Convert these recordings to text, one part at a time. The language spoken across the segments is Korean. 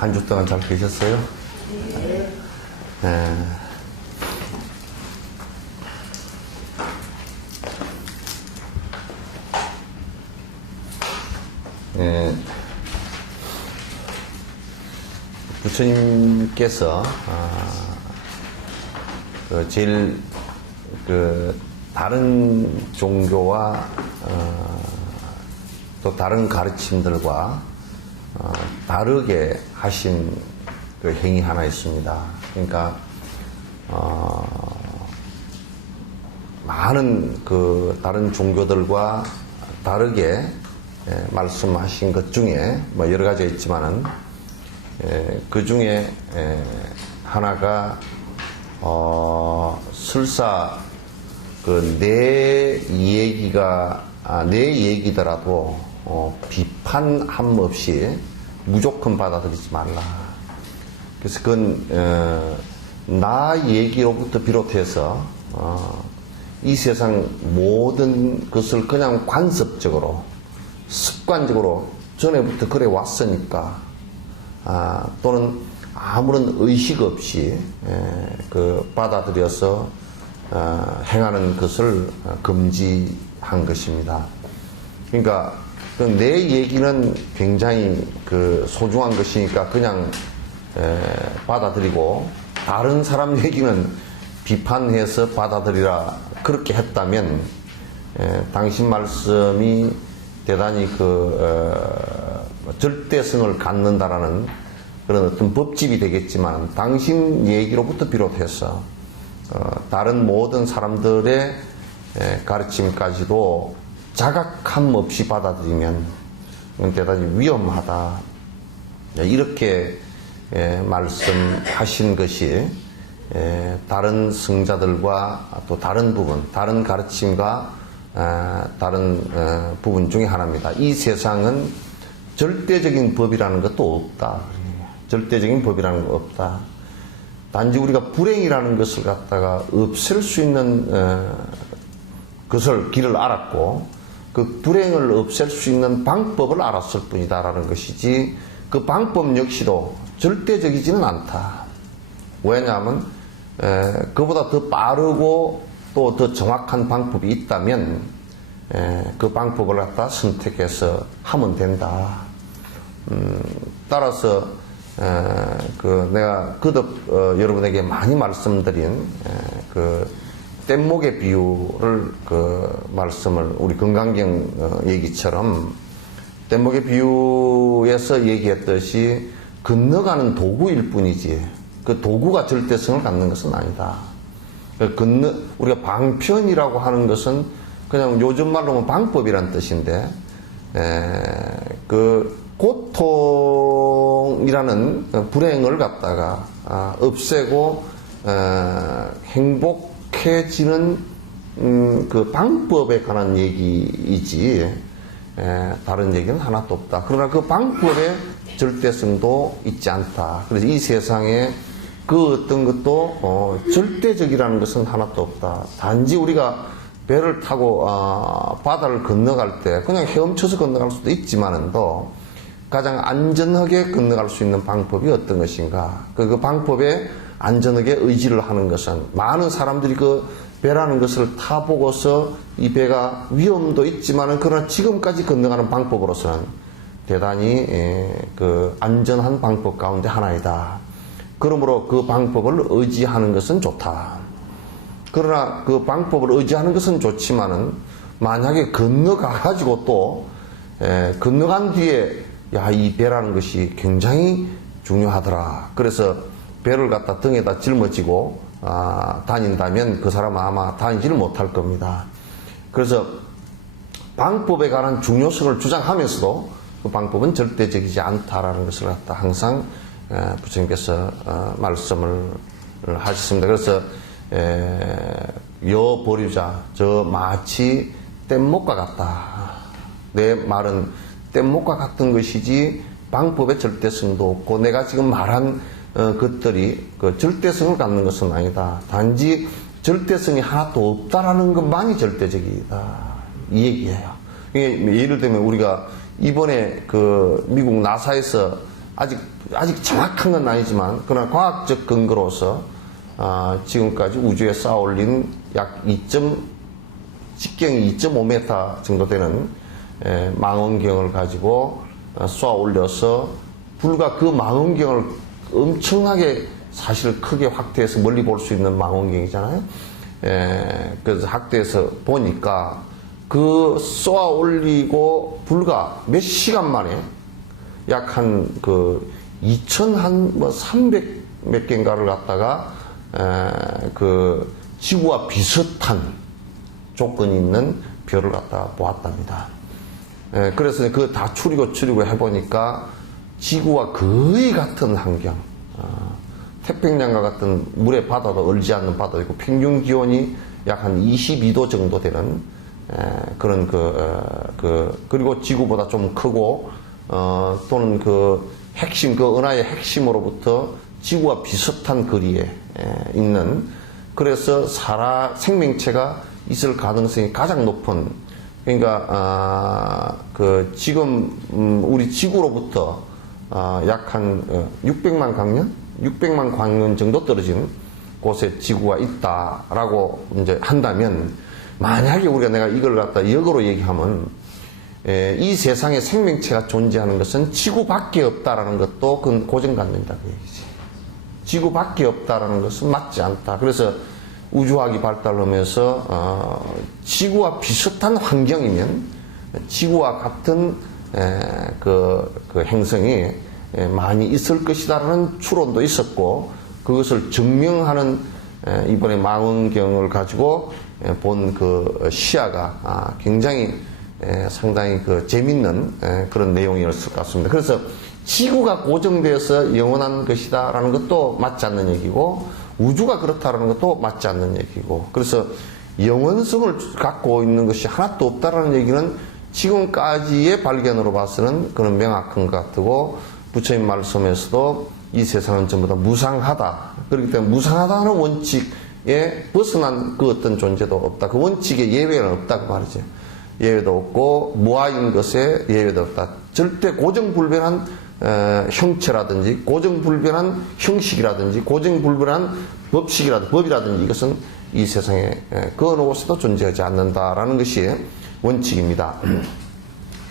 한 주 동안 잘 계셨어요? 네. 네. 부처님께서 제일 다른 종교와 또 다른 가르침들과 다르게 하신 그 행위 하나 있습니다. 그러니까 많은 다른 종교들과 다르게 말씀하신 것 중에 뭐 여러 가지가 있지만은 그 중에 하나가 설사 내 얘기더라도 비판함 없이 무조건 받아들이지 말라. 그래서 그건 나 얘기로부터 비롯해서 이 세상 모든 것을 그냥 관습적으로 습관적으로 전에부터 그래 왔으니까 또는 아무런 의식 없이 받아들여서 행하는 것을 금지한 것입니다. 그러니까 내 얘기는 굉장히 소중한 것이니까 그냥 받아들이고 다른 사람 얘기는 비판해서 받아들이라 그렇게 했다면 당신 말씀이 대단히 절대성을 갖는다라는 그런 어떤 법집이 되겠지만 당신 얘기로부터 비롯해서 다른 모든 사람들의 가르침까지도 자각함 없이 받아들이면 대단히 위험하다. 이렇게 말씀하신 것이 다른 성자들과 또 다른 부분, 다른 가르침과 다른 부분 중에 하나입니다. 이 세상은 절대적인 법이라는 것도 없다. 절대적인 법이라는 거 없다. 단지 우리가 불행이라는 것을 갖다가 없앨 수 있는 것을 길을 알았고 그 불행을 없앨 수 있는 방법을 알았을 뿐이다라는 것이지 그 방법 역시도 절대적이지는 않다. 왜냐하면 그보다 더 빠르고 또 더 정확한 방법이 있다면 그 방법을 갖다 선택해서 하면 된다. 따라서 내가 거듭 여러분에게 많이 말씀드린 뗏목의 비유를 말씀을 우리 건강경 얘기처럼 뗏목의 비유에서 얘기했듯이 건너가는 도구일 뿐이지 그 도구가 절대성을 갖는 것은 아니다. 우리가 방편이라고 하는 것은 그냥 요즘 말로 하면 방법이란 뜻인데 고통이라는 불행을 갖다가 없애고 행복해지는 그 방법에 관한 얘기이지 다른 얘기는 하나도 없다. 그러나 그 방법에 절대성도 있지 않다. 그래서 이 세상에 그 어떤 것도 절대적이라는 것은 하나도 없다. 단지 우리가 배를 타고 바다를 건너갈 때 그냥 헤엄쳐서 건너갈 수도 있지만은도 가장 안전하게 건너갈 수 있는 방법이 어떤 것인가. 그 방법에 안전하게 의지를 하는 것은 많은 사람들이 그 배라는 것을 타보고서 이 배가 위험도 있지만은 그러나 지금까지 건너가는 방법으로서는 대단히 안전한 방법 가운데 하나이다. 그러므로 그 방법을 의지하는 것은 좋다. 그러나 그 방법을 의지하는 것은 좋지만은 만약에 건너가가지고 또 건너간 뒤에 이 배라는 것이 굉장히 중요하더라. 그래서 배를 갖다 등에다 짊어지고 다닌다면 그 사람은 아마 다니지를 못할 겁니다. 그래서 방법에 관한 중요성을 주장하면서도 그 방법은 절대적이지 않다라는 것을 갖다 항상 부처님께서 말씀을 하셨습니다. 그래서 여 보류자 저 마치 뗏목과 같다. 내 말은 뗏목과 같은 것이지 방법의 절대성도 없고 내가 지금 말한 것들이 그 절대성을 갖는 것은 아니다. 단지 절대성이 하나도 없다라는 것만이 절대적이다. 이 얘기예요. 예를 들면 우리가 이번에 미국 나사에서 아직 정확한 건 아니지만, 그러나 과학적 근거로서, 지금까지 우주에 쌓아 올린 약 직경이 2.5m 정도 되는 망원경을 가지고 쏘아 올려서 불과 그 망원경을 엄청나게 사실 크게 확대해서 멀리 볼 수 있는 망원경이잖아요. 그래서 확대해서 보니까 그 쏘아 올리고 불과 몇 시간 만에 약 한 300 몇 개인가를 갖다가 그 지구와 비슷한 조건이 있는 별을 갖다 보았답니다. 그래서 그 다 추리고 해보니까 지구와 거의 같은 환경, 태평양과 같은 물의 바다도 얼지 않는 바다도 있고, 평균 기온이 약 한 22도 정도 되는 그런 그리고 지구보다 좀 크고, 또는 그 은하의 핵심으로부터 지구와 비슷한 거리에 있는, 그래서 생명체가 있을 가능성이 가장 높은, 그러니까 지금 우리 지구로부터 약 한 600만 광년 정도 떨어진 곳에 지구가 있다라고 이제 한다면, 만약에 내가 이걸 갖다 역으로 얘기하면, 이 세상에 생명체가 존재하는 것은 지구 밖에 없다라는 것도 그건 고정관념이다, 그 얘기지. 지구 밖에 없다라는 것은 맞지 않다. 그래서 우주학이 발달하면서 지구와 비슷한 환경이면 지구와 같은 그 행성이 많이 있을 것이다라는 추론도 있었고, 그것을 증명하는 이번에 망원경을 가지고 본 그 시야가 굉장히 상당히 재밌는 그런 내용이었을 것 같습니다. 그래서 지구가 고정되어서 영원한 것이다라는 것도 맞지 않는 얘기고, 우주가 그렇다라는 것도 맞지 않는 얘기고, 그래서 영원성을 갖고 있는 것이 하나도 없다라는 얘기는 지금까지의 발견으로 봐서는 그런 명확한 것 같고, 부처님 말씀에서도 이 세상은 전부 다 무상하다. 그렇기 때문에 무상하다는 원칙에 벗어난 그 어떤 존재도 없다. 그 원칙에 예외는 없다고 말이죠. 예외도 없고, 무아인 것에 예외도 없다. 절대 고정불변한 형체라든지, 고정불변한 형식이라든지, 고정불변한 법이라든지, 이것은 이 세상에 그 어느 곳에도 존재하지 않는다라는 것이 원칙입니다.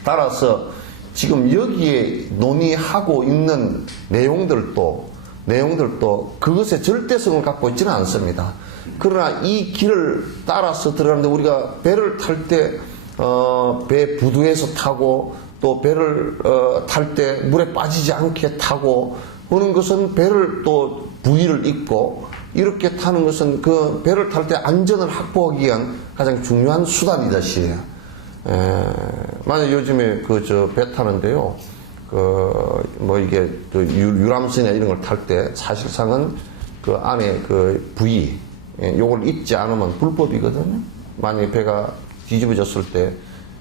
따라서 지금 여기에 논의하고 있는 내용들도 그것의 절대성을 갖고 있지는 않습니다. 그러나 이 길을 따라서 들어가는데, 우리가 배를 탈 때 배 부두에서 타고, 또 배를 탈 때 물에 빠지지 않게 타고 그런 것은, 배를 또 부위를 입고 이렇게 타는 것은 그 배를 탈 때 안전을 확보하기 위한 가장 중요한 수단이다시. 만약 요즘에 배 타는데요, 이게 유람선이나 이런 걸 탈 때 사실상은 그 안에 그 부위, 요걸 입지 않으면 불법이거든요. 만약에 배가 뒤집어졌을 때,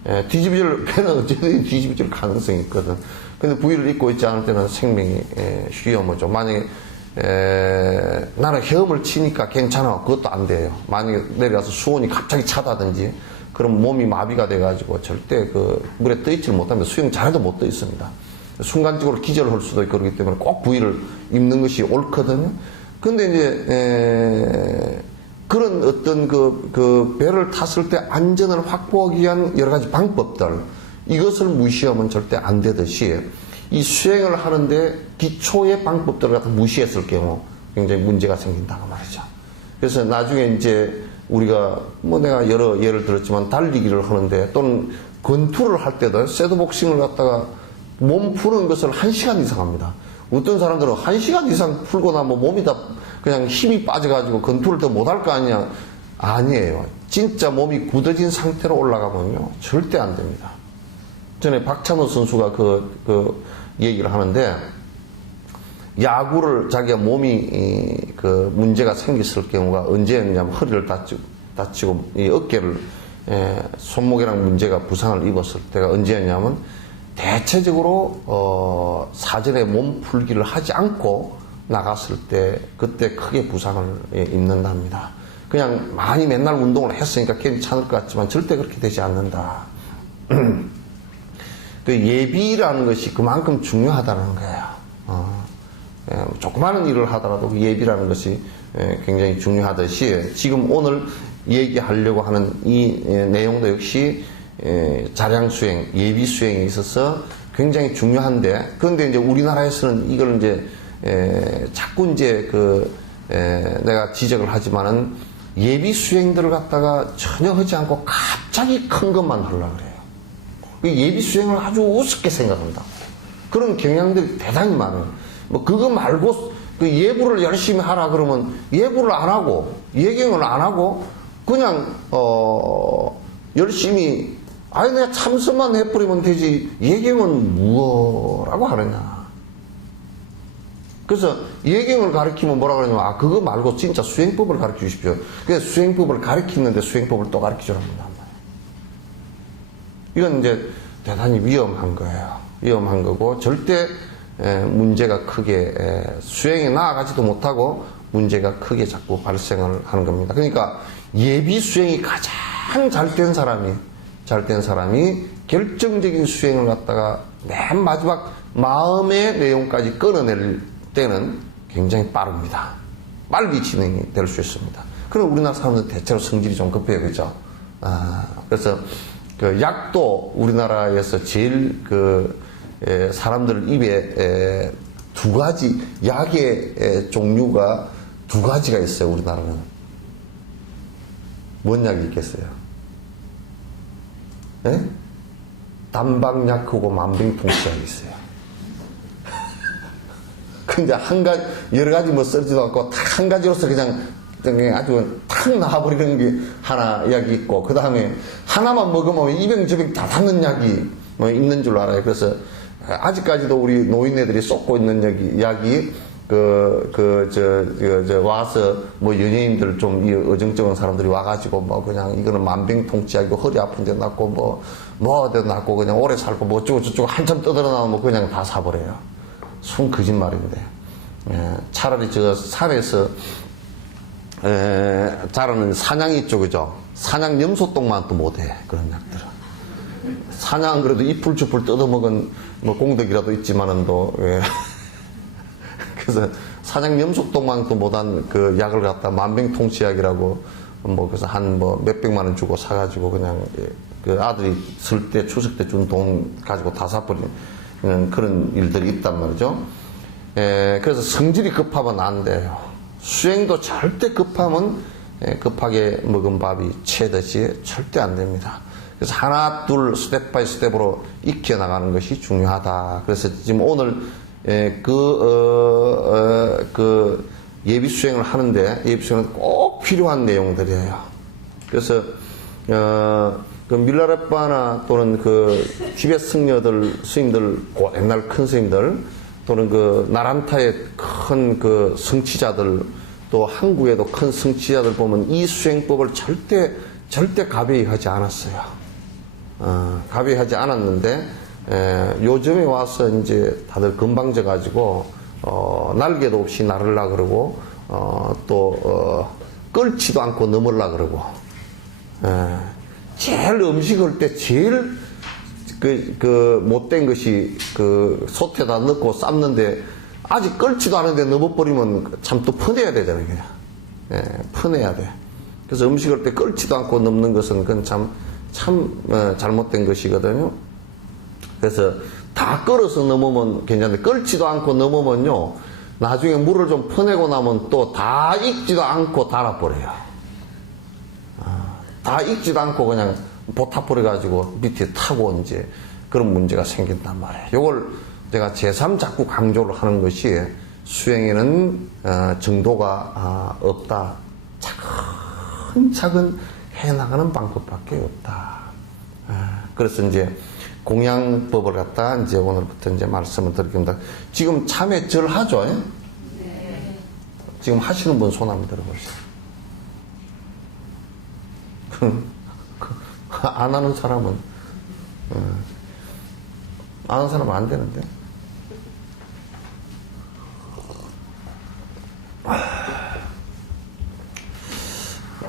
배는 어쨌든 뒤집어질 가능성이 있거든. 근데 부위를 입고 있지 않을 때는 생명이 위험하죠. 만약에 나는 헤엄을 치니까 괜찮아, 그것도 안 돼요. 만약에 내려가서 수온이 갑자기 차다든지, 그럼 몸이 마비가 돼가지고 절대 물에 떠 있지를 못합니다. 수영 잘해도 못 떠 있습니다. 순간적으로 기절할 수도 있고, 그렇기 때문에 꼭 부위를 입는 것이 옳거든요. 근데 이제 그런 어떤 배를 탔을 때 안전을 확보하기 위한 여러 가지 방법들, 이것을 무시하면 절대 안 되듯이, 이 수행을 하는데 기초의 방법들을 갖다 무시했을 경우 굉장히 문제가 생긴다고 말이죠. 그래서 나중에 이제 우리가 내가 여러 예를 들었지만, 달리기를 하는데 또는 권투를 할 때도 셋드복싱을 갖다가 몸 푸는 것을 1시간 이상 합니다. 어떤 사람들은 1시간 이상 풀고 나면 몸이 다 그냥 힘이 빠져가지고 권투를 더 못할 거 아니냐. 아니에요. 진짜 몸이 굳어진 상태로 올라가면요, 절대 안 됩니다. 전에 박찬호 선수가 얘기를 하는데, 야구를 자기가 몸이 문제가 생겼을 경우가 언제였냐면, 허리를 다치고 이 어깨를 손목이랑 문제가 부상을 입었을 때가 언제였냐면, 대체적으로 사전에 몸 풀기를 하지 않고 나갔을 때, 그때 크게 부상을 입는답니다. 그냥 많이 맨날 운동을 했으니까 괜찮을 것 같지만 절대 그렇게 되지 않는다. 그 예비라는 것이 그만큼 중요하다는 거예요. 조그마한 일을 하더라도 그 예비라는 것이 굉장히 중요하듯이 지금 오늘 얘기하려고 하는 이 내용도 역시 자량 수행, 예비 수행에 있어서 굉장히 중요한데, 그런데 이제 우리나라에서는 이걸 이제 자꾸 이제 내가 지적을 하지만은 예비 수행들을 갖다가 전혀 하지 않고 갑자기 큰 것만 하려고 그래요. 예비 수행을 아주 우습게 생각한다. 그런 경향들이 대단히 많아요. 뭐 그거 말고 그 예부를 열심히 하라 그러면 예부를 안 하고 예경을 안 하고 그냥 열심히 아니 내가 참선만 해버리면 되지 예경은 무엇라고 하느냐. 그래서 예경을 가르치면 뭐라 그러냐면 아 그거 말고 진짜 수행법을 가르쳐 주십시오. 그래서 수행법을 가르치는데 수행법을 또 가르쳐 주란 말이에요. 이건 이제 대단히 위험한 거예요. 위험한 거고 절대 문제가 크게 수행에 나아가지도 못하고 문제가 크게 자꾸 발생을 하는 겁니다. 그러니까 예비 수행이 가장 잘된 사람이 결정적인 수행을 갖다가 맨 마지막 마음의 내용까지 끊어낼 때는 굉장히 빠릅니다. 빨리 진행이 될 수 있습니다. 그럼 우리나라 사람들은 대체로 성질이 좀 급해요. 그죠? 그래서 그 약도 우리나라에서 제일 사람들 입에 두 가지, 약의 종류가 두 가지가 있어요, 우리나라는. 뭔 약이 있겠어요? 예? 단박약하고 만병통치약이 있어요. 근데 여러 가지 뭐 쓰지도 않고 딱 한 가지로서 그냥 아주 탁 나와버리는 게 하나 약이 있고, 그 다음에 하나만 먹으면 이병저병 다 닦는 약이 뭐 있는 줄 알아요. 그래서 아직까지도 우리 노인네들이 쏟고 있는 약이 와서 뭐 연예인들 좀 어정쩡한 사람들이 와가지고 뭐 그냥 이거는 만병통치약이고 허리 아픈 데 낫고 뭐 어디 낫고 그냥 오래 살고 뭐 어쩌고 저쩌고 한참 떠들어 나오면 그냥 다 사버려요. 순 거짓말인데. 차라리 저 산에서 자라는 사냥이 쪽이죠. 사냥 염소똥만 또 못해 그런 약들은. 사냥은 그래도 이풀주풀 뜯어먹은 뭐 공덕이라도 있지만은 또 그래서 사냥 염소똥만 또 못한 그 약을 갖다 만병통치약이라고 뭐 그래서 한 뭐 몇백만 원 주고 사가지고 그냥 그 아들이 쓸 때 추석 때 준 돈 가지고 다 사버리는 그런 일들이 있단 말이죠. 그래서 성질이 급하면 안 돼요. 수행도 절대 급하면 급하게 먹은 밥이 채듯이 절대 안 됩니다. 그래서 하나 둘 스텝 바이 스텝으로 익혀나가는 것이 중요하다. 그래서 지금 오늘 예비 수행을 하는데 예비 수행은 꼭 필요한 내용들이에요. 그래서 그 밀라레빠나 또는 그 티베트 스님들 옛날 큰 스님들 또는 그 나란타의 큰 그 성취자들 또 한국에도 큰 성취자들 보면 이 수행법을 절대 가벼이 하지 않았어요. 가벼이 하지 않았는데 요즘에 와서 이제 다들 건방져 가지고 날개도 없이 나르려 그러고 끌지도 않고 넘으려 그러고 제일 음식을 때 제일 못된 것이 솥에다 넣고 삶는데 아직 끓지도 않은데 넣어버리면 참 또 퍼내야 되잖아요, 그냥. 퍼내야 돼. 그래서 음식을 때 끓지도 않고 넣는 것은 그건 참 잘못된 것이거든요. 그래서 다 끓어서 넣으면 괜찮은데 끓지도 않고 넣으면요, 나중에 물을 좀 퍼내고 나면 또 다 익지도 않고 달아버려요. 다 익지도 않고 그냥 보타버려가지고 밑에 타고 이제 그런 문제가 생긴단 말이에요. 요걸 제가 제3 자꾸 강조를 하는 것이 수행에는 정도가 없다. 차근차근 해나가는 방법밖에 없다. 그래서 이제 공양법을 갖다 이제 오늘부터 이제 말씀을 드리겠습니다. 지금 참회 절 하죠? 네. 지금 하시는 분 손 한번 들어보세요. 안 하는 사람은 안 하는 사람은 안 되는데.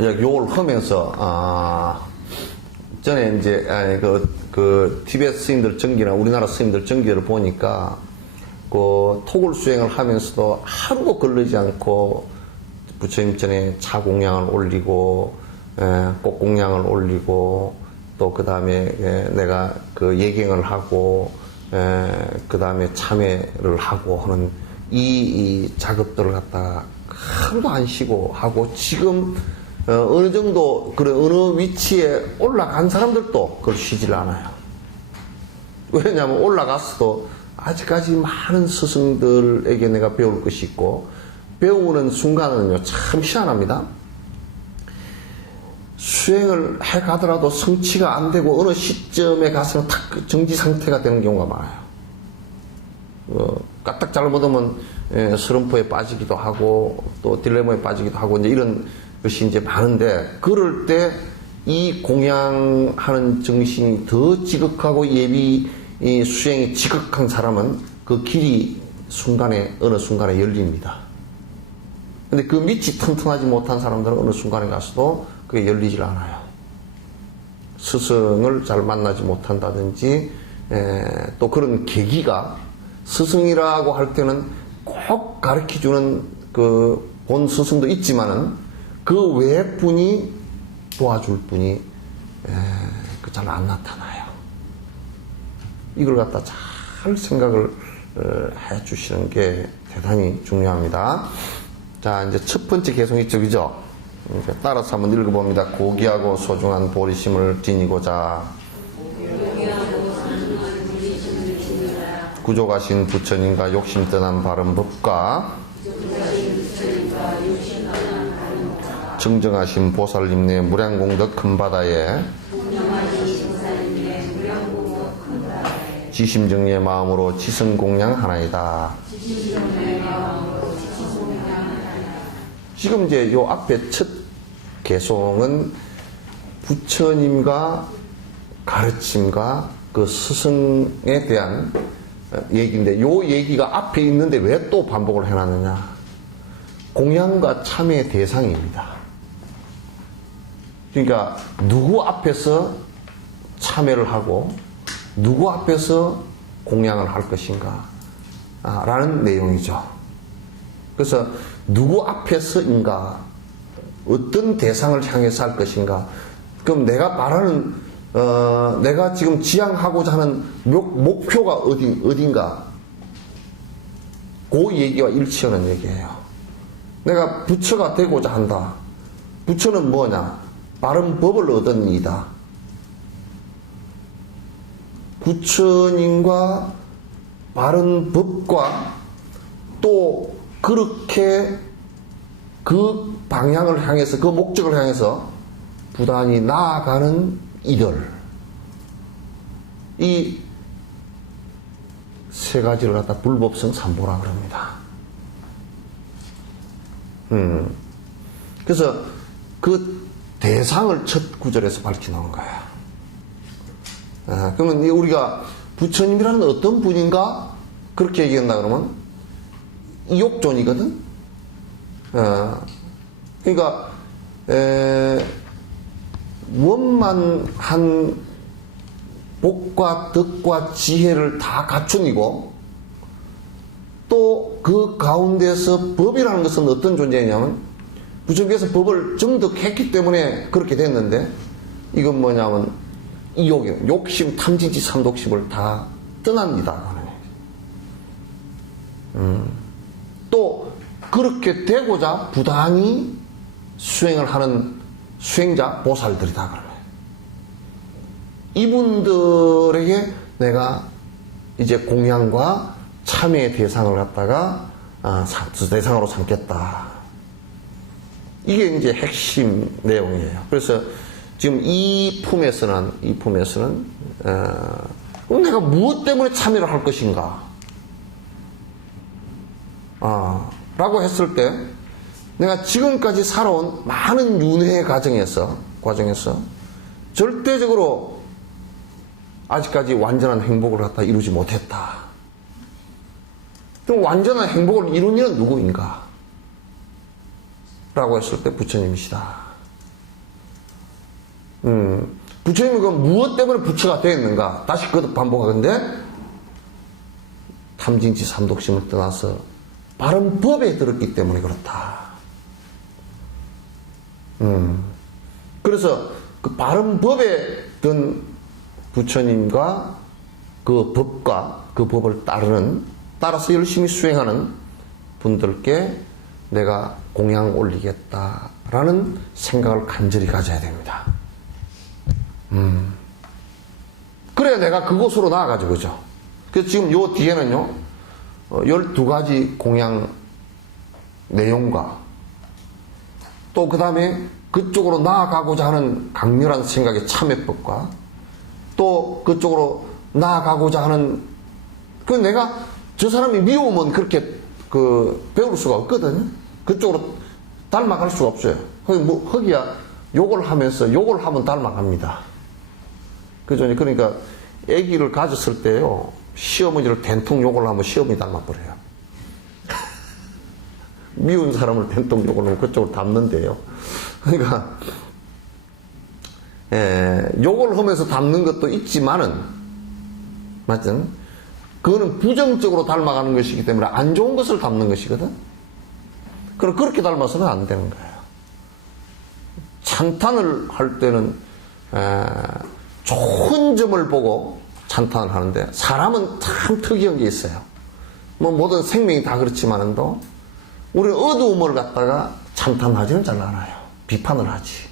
요걸 하면서 전에 이제 그 티베트 스님들 전기나 우리나라 스님들 전기를 보니까 그 토굴 수행을 하면서도 하루도 걸리지 않고 부처님 전에 차 공양을 올리고 꽃 공양을 올리고 또 그 다음에 내가 그 예경을 하고 그 다음에 참회를 하고 하는 이 작업들을 갖다가 하루도 안 쉬고 하고 지금 어느 정도 그런 어느 위치에 올라간 사람들도 그걸 쉬질 않아요. 왜냐하면 올라갔어도 아직까지 많은 스승들에게 내가 배울 것이 있고 배우는 순간은요 참 희한합니다. 수행을 해가더라도 성취가 안 되고 어느 시점에 가서는 탁 정지 상태가 되는 경우가 많아요. 까딱 잘못하면 슬럼프에 빠지기도 하고 또 딜레마에 빠지기도 하고 이제 이런 것이 이제 많은데 그럴 때 이 공양하는 정신이 더 지극하고 예비 이 수행이 지극한 사람은 그 길이 어느 순간에 열립니다. 근데 그 밑이 튼튼하지 못한 사람들은 어느 순간에 가서도 그게 열리질 않아요. 스승을 잘 만나지 못한다든지 또 그런 계기가 스승이라고 할 때는 꼭 가르쳐주는 그 본 스승도 있지만은 그 외 분이 도와줄 분이 잘 안 나타나요. 이걸 갖다 잘 생각을 해 주시는 게 대단히 중요합니다. 자, 이제 첫 번째 개성이 저기죠. 따라서 한번 읽어봅니다. 고귀하고 소중한 보리심을 지니고자 구족하신 부처님과 욕심 떠난 바른 법과 정정하신 보살님네 무량공덕 큰 바다에 지심정리의 마음으로 지성공양하나이다. 지금 이제 요 앞에 첫 개송은 부처님과 가르침과 그 스승에 대한 얘기인데 요 얘기가 앞에 있는데 왜 또 반복을 해놨느냐. 공양과 참회의 대상입니다. 그러니까 누구 앞에서 참회를 하고 누구 앞에서 공양을 할 것인가 라는 내용이죠. 그래서 누구 앞에서인가 어떤 대상을 향해서 할 것인가. 그럼 내가 말하는 내가 지금 지향하고자 하는 목표가 어딘가 그 얘기와 일치하는 얘기예요. 내가 부처가 되고자 한다. 부처는 뭐냐? 바른 법을 얻은 이다. 부처님과 바른 법과 또 그렇게 그 방향을 향해서 그 목적을 향해서 부단히 나아가는 이들 이 세 가지를 갖다 불법성 삼보라 그럽니다. 그래서 그 대상을 첫 구절에서 밝혀놓은 거예요. 그러면 우리가 부처님이라는 어떤 분인가 그렇게 얘기한다 그러면 이욕존이거든. 그러니까 원만한 복과 덕과 지혜를 다 갖춘 이고 또 그 가운데서 법이라는 것은 어떤 존재냐면 부처님께서 법을 정득했기 때문에 그렇게 됐는데 이건 뭐냐면 이욕이에요. 욕심, 탐진치, 삼독심을 다 떠납니다. 또 그렇게 되고자 부단히 수행을 하는 수행자, 보살들이다 그러네. 이분들에게 내가 이제 공양과 참회의 대상을 갖다가 대상으로 삼겠다. 이게 이제 핵심 내용이에요. 그래서 지금 이 품에서는 그럼 내가 무엇 때문에 참여를 할 것인가? 라고 했을 때 내가 지금까지 살아온 많은 윤회의 과정에서 절대적으로 아직까지 완전한 행복을 갖다 이루지 못했다. 그럼 완전한 행복을 이룬 이는 누구인가? 라고 했을 때 부처님이시다. 부처님은 그럼 무엇 때문에 부처가 되었는가? 다시 그것도 반복하건데 삼진치 삼독심을 떠나서 바른 법에 들었기 때문에 그렇다. 그래서 그 바른 법에 든 부처님과 그 법과 그 법을 따라서 열심히 수행하는 분들께 내가 공양 올리겠다라는 생각을 간절히 가져야 됩니다. 그래야 내가 그곳으로 나아가죠. 그죠? 그래서 지금 요 뒤에는요, 12가지 공양 내용과 또 그 다음에 그쪽으로 나아가고자 하는 강렬한 생각의 참회법과 또 그쪽으로 나아가고자 하는 내가 저 사람이 미우면 그렇게 배울 수가 없거든요. 그쪽으로 닮아갈 수가 없어요. 허기야 욕을 하면서 욕을 하면 닮아갑니다. 그죠? 그러니까 아기를 가졌을 때요, 시어머니를 된통 욕을 하면 시어머니 닮아버려요. 미운 사람을 된통 욕을 하면 그쪽으로 닮는데요. 그러니까 욕을 하면서 닮는 것도 있지만은, 맞죠? 그거는 부정적으로 닮아가는 것이기 때문에 안 좋은 것을 닮는 것이거든. 그럼 그렇게 닮아서는 안 되는 거예요. 찬탄을 할 때는 좋은 점을 보고 찬탄을 하는데, 사람은 참 특이한 게 있어요. 뭐 모든 생명이 다 그렇지만도 우리는 어두움을 갖다가 찬탄하지는 잘 않아요. 비판을 하지.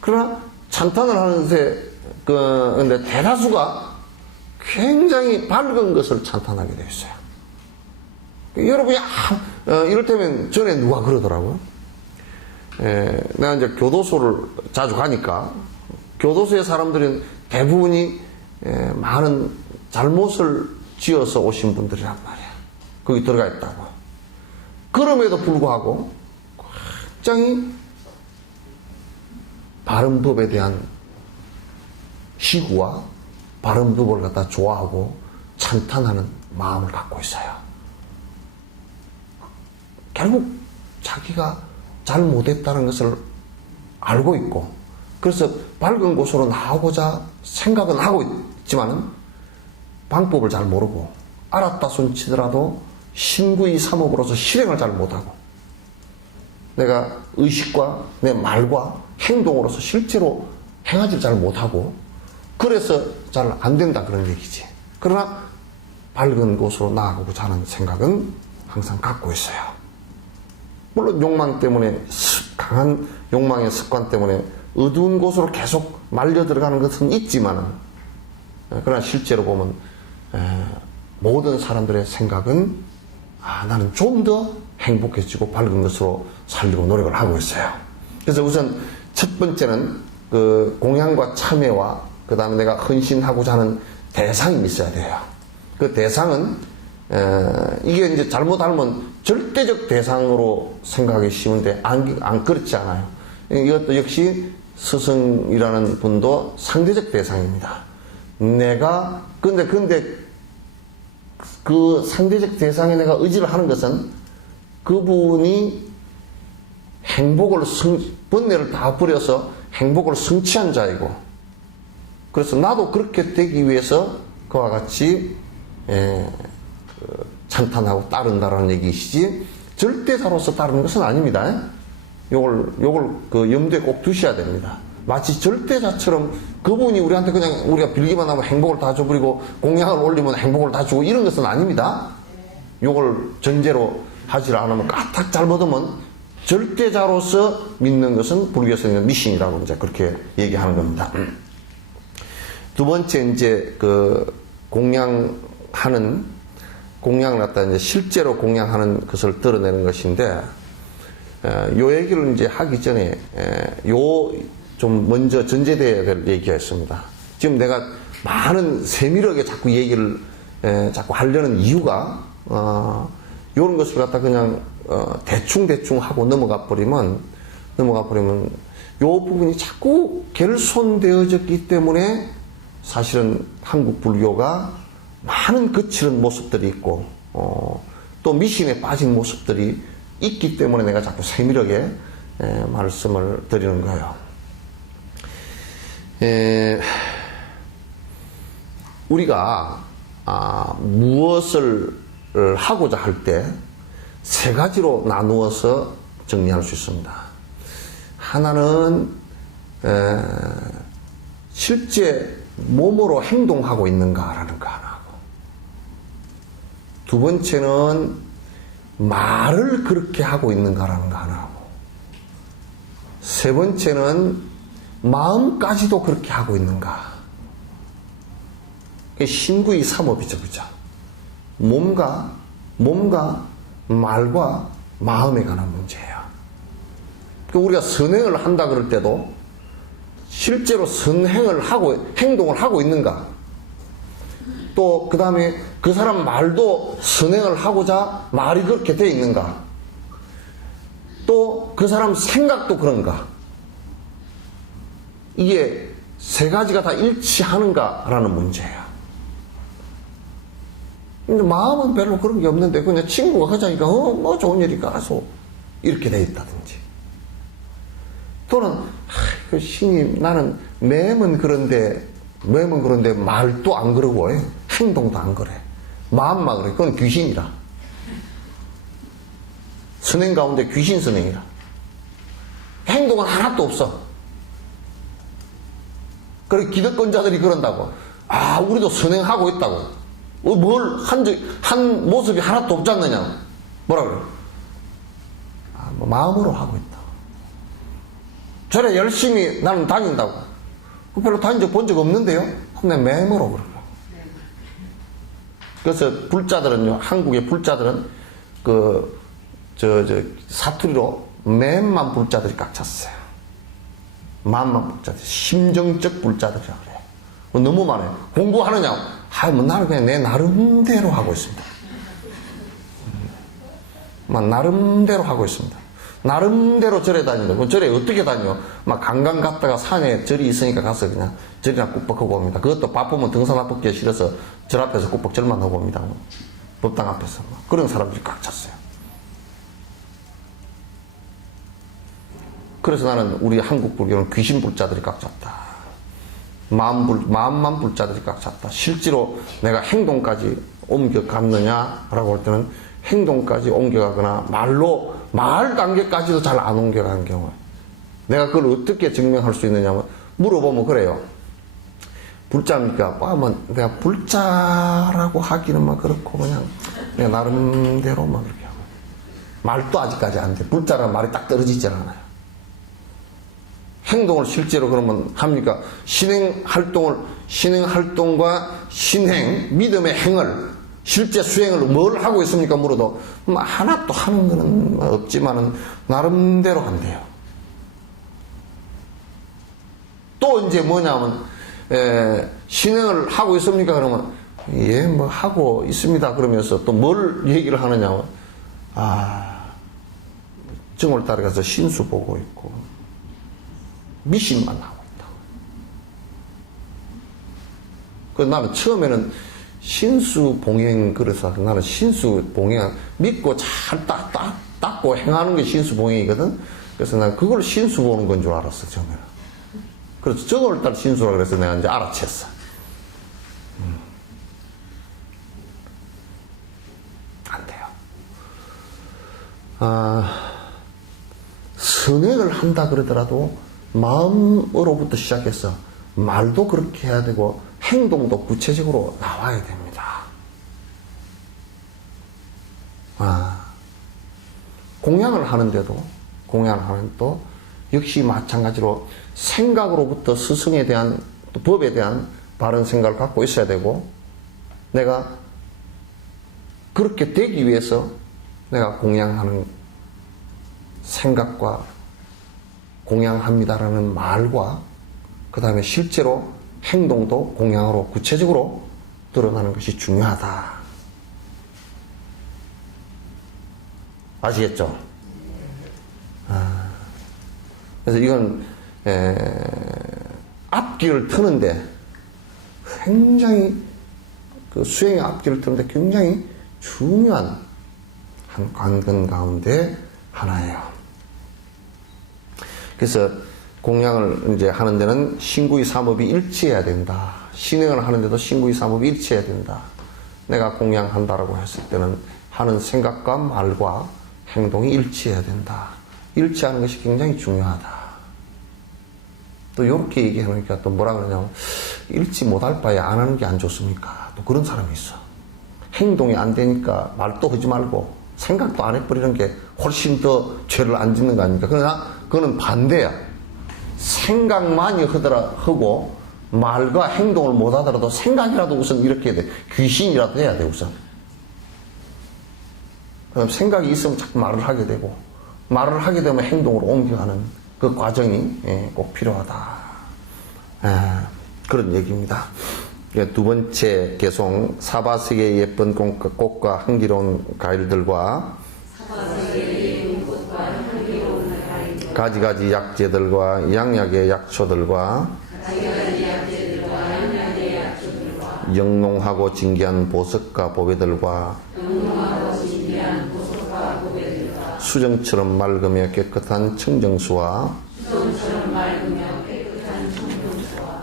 그러나 찬탄을 하는데 근데 대다수가 굉장히 밝은 것을 찬탄하게 되어 있어요. 여러분이 이를테면 전에 누가 그러더라고요. 내가 이제 교도소를 자주 가니까 교도소의 사람들은 대부분이 많은 잘못을 지어서 오신 분들이란 말이야. 거기 들어가 있다고. 그럼에도 불구하고 굉장히 바른 법에 대한 시구와 바른 법을 갖다 좋아하고 찬탄하는 마음을 갖고 있어요. 결국 자기가 잘못했다는 것을 알고 있고, 그래서 밝은 곳으로 나오고자 생각은 하고 있지만은 방법을 잘 모르고, 알았다 손치더라도 신구이 삼업으로서 실행을 잘 못하고, 내가 의식과 내 말과 행동으로서 실제로 행하지 잘 못하고, 그래서 잘 안 된다 그런 얘기지. 그러나 밝은 곳으로 나아가고자 하는 생각은 항상 갖고 있어요. 물론 욕망 때문에, 강한 욕망의 습관 때문에 어두운 곳으로 계속 말려 들어가는 것은 있지만은, 그러나 실제로 보면 모든 사람들의 생각은 나는 좀 더 행복해지고 밝은 것으로 살려고 노력을 하고 있어요. 그래서 우선 첫 번째는 그 공양과 참회와 그 다음에 내가 헌신하고자 하는 대상이 있어야 돼요. 그 대상은 이게 이제 잘못하면 절대적 대상으로 생각하기 쉬운데 안 그렇지 않아요. 이것도 역시 스승이라는 분도 상대적 대상입니다. 근데 그 상대적 대상에 내가 의지를 하는 것은 그분이 번뇌를 다 버려서 행복을 성취한 자이고, 그래서 나도 그렇게 되기 위해서 그와 같이 찬탄하고 따른다라는 얘기시지, 절대자로서 따르는 것은 아닙니다. 요걸 그 염두에 꼭 두셔야 됩니다. 마치 절대자처럼 그분이 우리한테 그냥 우리가 빌기만 하면 행복을 다 줘버리고 공양을 올리면 행복을 다 주고 이런 것은 아닙니다. 요걸 전제로 하지 않으면 까딱 잘못하면 절대자로서 믿는 것은 불교에서 있는 미신이라고 이제 그렇게 얘기하는 겁니다. 두 번째 이제 그 공양을 갖다 이제 실제로 공양하는 것을 드러내는 것인데, 요 얘기를 이제 하기 전에 좀 먼저 전제되어야 될 얘기가 있습니다. 지금 내가 많은 세밀하게 자꾸 얘기를 자꾸 하려는 이유가 이런 것을 갖다 그냥 대충 하고 넘어가 버리면 요 부분이 자꾸 결손되어졌기 때문에 사실은 한국 불교가 많은 거칠은 모습들이 있고 또 미신에 빠진 모습들이 있기 때문에 내가 자꾸 세밀하게 말씀을 드리는 거예요. 우리가 무엇을 하고자 할 때 세 가지로 나누어서 정리할 수 있습니다. 하나는 실제 몸으로 행동하고 있는가라는 거 하나고, 두 번째는 말을 그렇게 하고 있는가라는 거 하나고, 세 번째는 마음까지도 그렇게 하고 있는가. 신구의 삼업이죠, 그죠? 몸과 말과 마음에 관한 문제예요. 우리가 선행을 한다 그럴 때도 실제로 행동을 하고 있는가? 또 그 다음에 그 사람 말도 선행을 하고자 말이 그렇게 돼 있는가? 또 그 사람 생각도 그런가? 이게 세 가지가 다 일치하는가라는 문제예요. 근데 마음은 별로 그런 게 없는데 그냥 친구가 하자니까 뭐 좋은 일이니까 가서 이렇게 돼 있다든지, 또는 신이 나는 매면 그런데 말도 안 그러고 행동도 안 그래, 마음만 그래. 그건 귀신이라. 선행 가운데 귀신 선행이라. 행동은 하나도 없어. 그래 기득권자들이 그런다고, 우리도 선행하고 있다고, 뭘 한 모습이 하나도 없지 않느냐, 뭐라 그래? 마음으로 하고 있다. 저래 열심히 나는 다닌다고, 별로 다닌 적 본 적 없는데요? 근데 맹으로 그런 거. 그래서 불자들은요, 한국의 불자들은 사투리로 맨만 불자들이 꽉 찼어요. 만만 불자들, 심정적 불자들이라 그래요. 너무 많아요. 공부하느냐고, 나는 그냥 내 나름대로 하고 있습니다. 나름대로 하고 있습니다. 나름대로 절에 다닌다고. 절에 어떻게 다녀? 관광 갔다가 산에 절이 있으니까 가서 그냥 절이나 꾹뻑하고 옵니다. 그것도 바쁘면 등산 앞에 실어서 절 앞에서 꾹뻑 절만 하고 옵니다. 법당 앞에서. 그런 사람들이 꽉 찼어요. 그래서 나는 우리 한국 불교는 귀신 불자들이 꽉 찼다. 마음만 불자들이 꽉 찼다. 실제로 내가 행동까지 옮겨갔느냐라고 할 때는 행동까지 옮겨가거나 말 단계까지도 잘 안 옮겨간 경우, 내가 그걸 어떻게 증명할 수 있느냐 물어보면 그래요. 불자입니까? 내가 불자라고 하기는 그렇고 그냥 내가 나름대로만 그렇게 하고, 말도 아직까지 안 돼. 불자라는 말이 딱 떨어지질 않아요. 행동을 실제로 그러면 합니까? 신행 활동과 믿음의 행을, 실제 수행을 뭘 하고 있습니까? 물어도 하나도 하는 거는 없지만은 나름대로 한대요. 또 이제 뭐냐면 신행을 하고 있습니까? 그러면 하고 있습니다. 그러면서 또 뭘 얘기를 하느냐면 정월 달에 가서 신수 보고 있고 미신만 하고 있다고. 그래서 나는 처음에는 신수 봉행, 그래서 나는 신수 봉행 믿고 잘 닦고 행하는 게 신수 봉행이거든. 그래서 난 그걸 신수 보는 건 줄 알았어, 처음에는. 그래서 정월달 신수라 그래서 내가 이제 알아챘어. 안 돼요. 선행을 한다 그러더라도 마음으로부터 시작해서 말도 그렇게 해야 되고 행동도 구체적으로 나와야 됩니다. 공양을 하는데도 역시 마찬가지로 생각으로부터 스승에 대한, 또 법에 대한 바른 생각을 갖고 있어야 되고, 내가 그렇게 되기 위해서 내가 공양하는 생각과 공양합니다라는 말과 그 다음에 실제로 행동도 공양으로 구체적으로 드러나는 것이 중요하다. 아시겠죠? 그래서 이건 앞길을 트는데 굉장히 수행의 앞길을 트는데 굉장히 중요한 한 관건 가운데 하나예요. 그래서 공양을 이제 하는 데는 신구의 삼업이 일치해야 된다. 신행을 하는데도 신구의 삼업이 일치해야 된다. 내가 공양한다라고 했을 때는 하는 생각과 말과 행동이 일치해야 된다. 일치하는 것이 굉장히 중요하다. 또 이렇게 얘기하니까 또 뭐라 그러냐면 일치 못할 바에 안 하는 게 안 좋습니까? 또 그런 사람이 있어. 행동이 안 되니까 말도 하지 말고 생각도 안 해버리는 게 훨씬 더 죄를 안 짓는 거 아닙니까? 그러나 그거는 반대야. 생각만이 하고 말과 행동을 못 하더라도 생각이라도 우선 이렇게 해야 돼. 귀신이라도 해야 돼 우선. 그럼 생각이 있으면 자꾸 말을 하게 되고 말을 하게 되면 행동으로 옮겨가는 그 과정이 꼭 필요하다. 그런 얘기입니다. 두 번째 개송 사바세계의 예쁜 꽃과 향기로운 과일들과 가지가지 약재들과 양약의 약초들과 영롱하고 진귀한 보석과 보배들과 수정처럼 맑으며 깨끗한 청정수와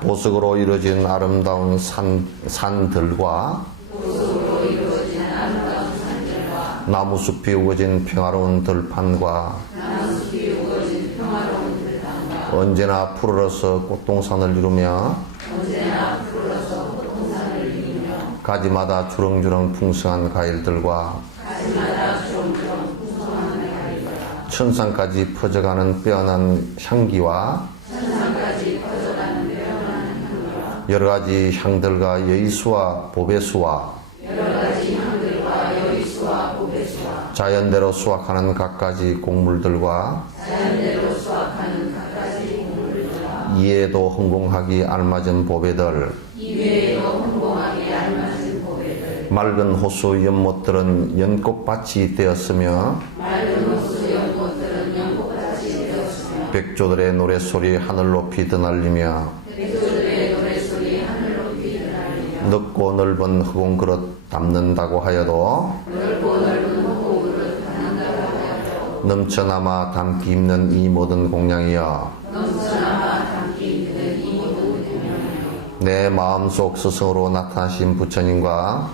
보석으로 이루어진 아름다운 산들과 나무숲이 우거진 평화로운 들판과 언제나 푸르러서 꽃동산을 이루며 가지마다 주렁주렁 풍성한 과일들과 천상까지 퍼져가는 빼어난 향기와 여러가지 향들과 여의수와 보배수와 자연대로 수확하는 갖가지 곡물들과 이에도 흥공하기 알맞은 보배들 맑은 호수 연못들은 연꽃밭이 되었으며 백조들의 노랫소리 하늘 높이 드날리며 넓고 넓은 흑공 그릇 담는다고 하여도 넘쳐나마 담기 힘든 이 모든 공양이여 내 마음속 스승으로 나타나신 부처님과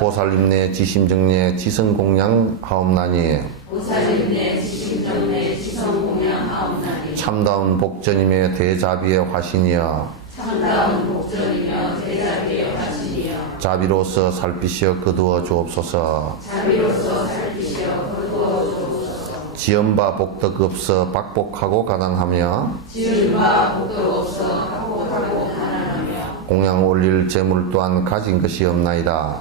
보살님네 지심정례 지성공양 하옵나니 참다운 복전임의 대자비의 화신이여 자비로서 살피시어 거두어 주옵소서. 지연바 복덕 없어 박복하고 가당하며 공양 올릴 재물 또한 가진 것이 없나이다.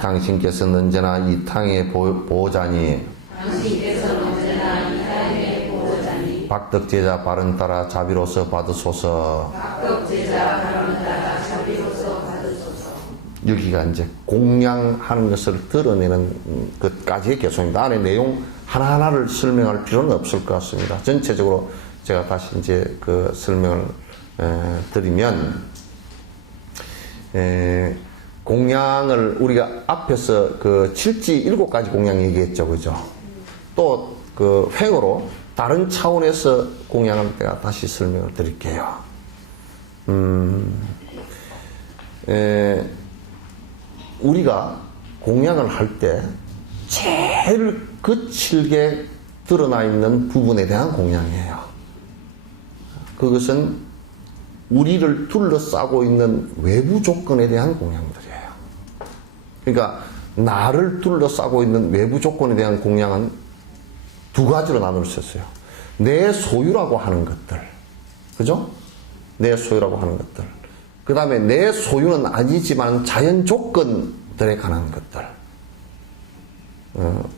당신께서는 언제나 이 탕의 보호자니 박덕제자 발언 따라 자비로서 받으소서. 여기가 이제 공양하는 것을 드러내는 것까지의 개송입니다. 안에 내용 하나하나를 설명할 필요는 없을 것 같습니다. 전체적으로 제가 다시 이제 그 설명을 드리면, 공양을 우리가 앞에서 그 7지 7가지 공양 얘기했죠. 그죠? 또 그 횡으로 다른 차원에서 공양을 내가 다시 설명을 드릴게요. 우리가 공양을 할 때 제일 거칠게 드러나 있는 부분에 대한 공양이에요. 그것은 우리를 둘러싸고 있는 외부 조건에 대한 공양들이에요. 그러니까 나를 둘러싸고 있는 외부 조건에 대한 공양은 두 가지로 나눌 수 있어요. 내 소유라고 하는 것들. 그죠? 내 소유라고 하는 것들. 그 다음에 내 소유는 아니지만 자연 조건들에 관한 것들.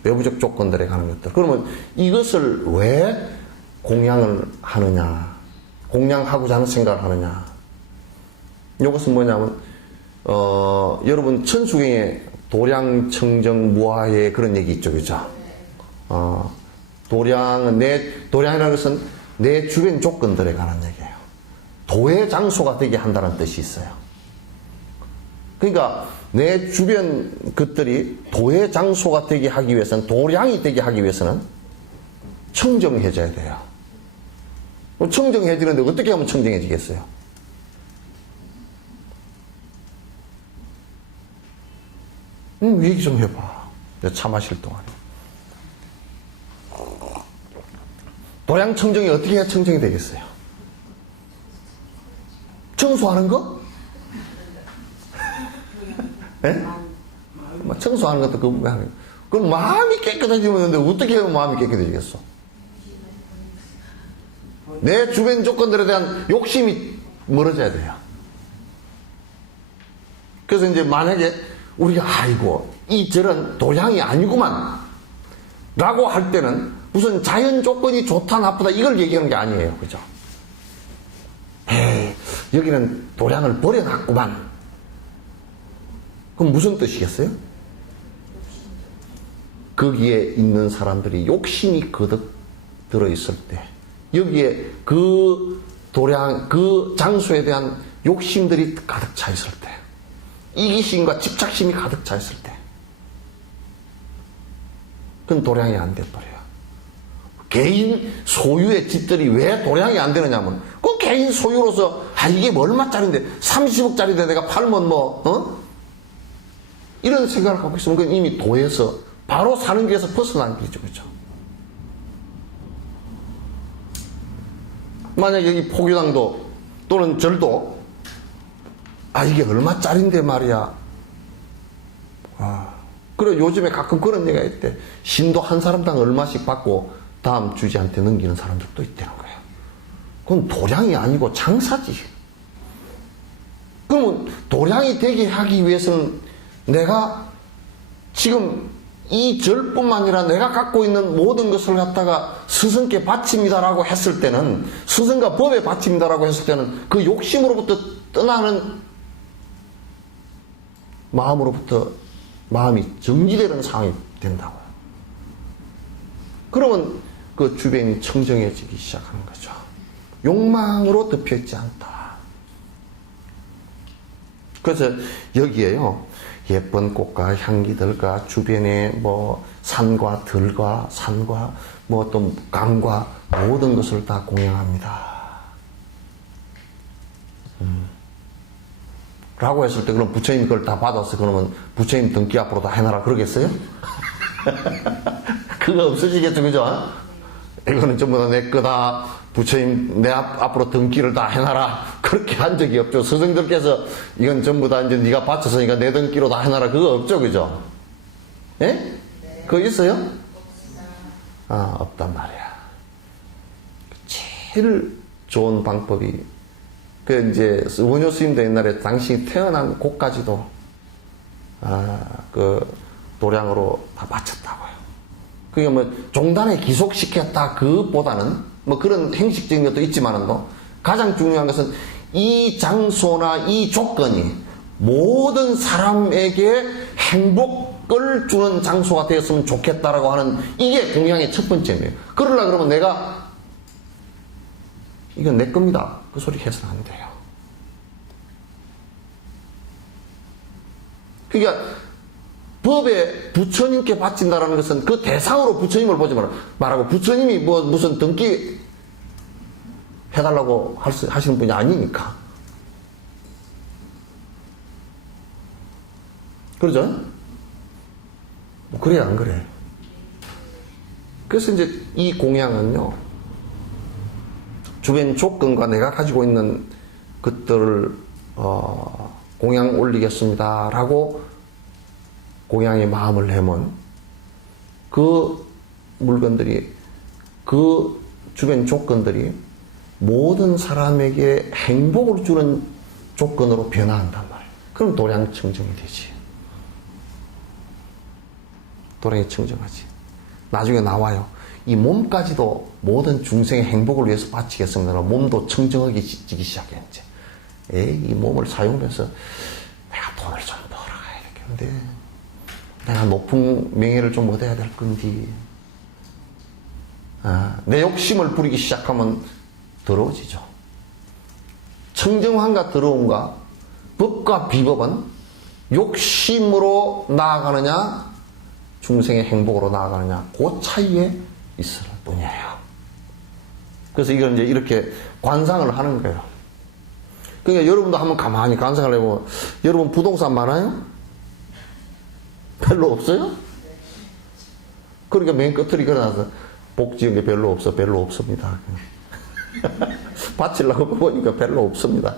외부적 조건들에 관한 것들. 그러면 이것을 왜 공양을 하느냐? 공양하고자 하는 생각을 하느냐? 이것은 뭐냐면, 여러분, 천수경에 도량, 청정, 무아의 그런 얘기 있죠. 그죠? 도량이라는 것은 내 주변 조건들에 관한 얘기예요. 도의 장소가 되게 한다는 뜻이 있어요. 그러니까 내 주변 것들이 도의 장소가 되게 하기 위해서는, 도량이 되게 하기 위해서는 청정해져야 돼요. 청정해지는데 어떻게 하면 청정해지겠어요? 얘기 좀 해봐. 내가 차 마실 동안에. 도량 청정이 어떻게 해야 청정이 되겠어요? 청소하는 거? 예? 청소하는 것도 그럼 마음이 깨끗해지면 되는데 어떻게 하면 마음이 깨끗해지겠어? 내 주변 조건들에 대한 욕심이 멀어져야 돼요. 그래서 이제 만약에 우리가 아이고 이 절은 도량이 아니구만 라고 할 때는 무슨 자연 조건이 좋다 나쁘다 이걸 얘기하는 게 아니에요. 그죠? 에이, 여기는 도량을 버려놨구만. 그럼 무슨 뜻이겠어요? 거기에 있는 사람들이 욕심이 거듭 들어있을 때, 여기에 그 도량, 그 장소에 대한 욕심들이 가득 차 있을 때, 이기심과 집착심이 가득 차 있을 때, 그건 도량이 안 돼버려요. 개인 소유의 집들이 왜 도량이 안 되느냐면, 그 개인 소유로서, 이게 뭐 얼마짜리인데, 30억짜리인데 내가 팔면 이런 생각을 갖고 있으면 그건 이미 도에서, 바로 사는 길에서 벗어난 길이죠. 그죠? 만약 여기 포교당도, 또는 절도, 이게 얼마짜리인데 말이야. 그래, 요즘에 가끔 그런 얘기가 있대. 신도 한 사람당 얼마씩 받고 다음 주지한테 넘기는 사람들도 있다는 거예요. 그건 도량이 아니고 장사지. 그러면 도량이 되게 하기 위해서는 내가 지금 이 절뿐만 아니라 내가 갖고 있는 모든 것을 갖다가 스승께 바칩니다라고 했을 때는, 스승과 법에 바칩니다라고 했을 때는 그 욕심으로부터 떠나는 마음으로부터 마음이 정지되는 상황이 된다고요. 그러면 그 주변이 청정해지기 시작하는 거죠. 욕망으로 덮여있지 않다. 그래서 여기에요, 예쁜 꽃과 향기들과 주변의 산과 들과 산과 또 강과 모든 것을 다 공양합니다. 라고 했을 때, 그럼 부처님이 그걸 다 받아서 그러면 부처님 등기 앞으로 다 해놔라 그러겠어요? 그거 없어지겠죠, 그죠? 이거는 전부 다 내 거다. 부처님 내 앞으로 등기를 다 해놔라. 그렇게 한 적이 없죠. 스승들께서 이건 전부 다 이제 네가 바쳤으니까 내 등기로 다 해놔라. 그거 없죠, 그죠? 예? 그거 있어요? 없단 말이야. 제일 좋은 방법이, 이제 원효 스님도 옛날에 당신이 태어난 곳까지도 그 도량으로 다 바쳤다고요. 그게 종단에 기속시켰다 그보다는 그런 행식적인 것도 있지만은도 가장 중요한 것은 이 장소나 이 조건이 모든 사람에게 행복을 주는 장소가 되었으면 좋겠다라고 하는, 이게 공양의 첫 번째예요. 그러려고 그러면 내가 이건 내 겁니다, 그 소리 해서는 안 돼요. 그러니까 법에 부처님께 바친다라는 것은 그 대상으로 부처님을 보지 말고, 부처님이 무슨 등기 해달라고 하시는 분이 아니니까. 그러죠? 그래, 안 그래? 그래서 이제 이 공양은요, 주변 조건과 내가 가지고 있는 것들을 공양 올리겠습니다 라고 공양의 마음을 내면, 그 물건들이, 그 주변 조건들이 모든 사람에게 행복을 주는 조건으로 변화한단 말이에요. 그럼 도량 청정이 되지. 도량이 청정하지. 나중에 나와요. 이 몸까지도 모든 중생의 행복을 위해서 바치겠습니다. 몸도 청정해지기 시작해, 이제. 이 몸을 사용해서 내가 돈을 좀 벌어가야 되겠는데, 내가 높은 명예를 좀 얻어야 될 건데, 내 욕심을 부리기 시작하면 더러워지죠. 청정함과 더러움과 법과 비법은 욕심으로 나아가느냐, 중생의 행복으로 나아가느냐, 그 차이에 있을 뿐이에요. 그래서 이걸 이제 이렇게 관상을 하는 거예요. 그러니까 여러분도 한번 가만히 관상을 해보면, 여러분 부동산 많아요? 별로 없어요? 그러니까 맨 끝으로 일어나서 복 지은 게 별로 없습니다. 바치려고 보니까 별로 없습니다.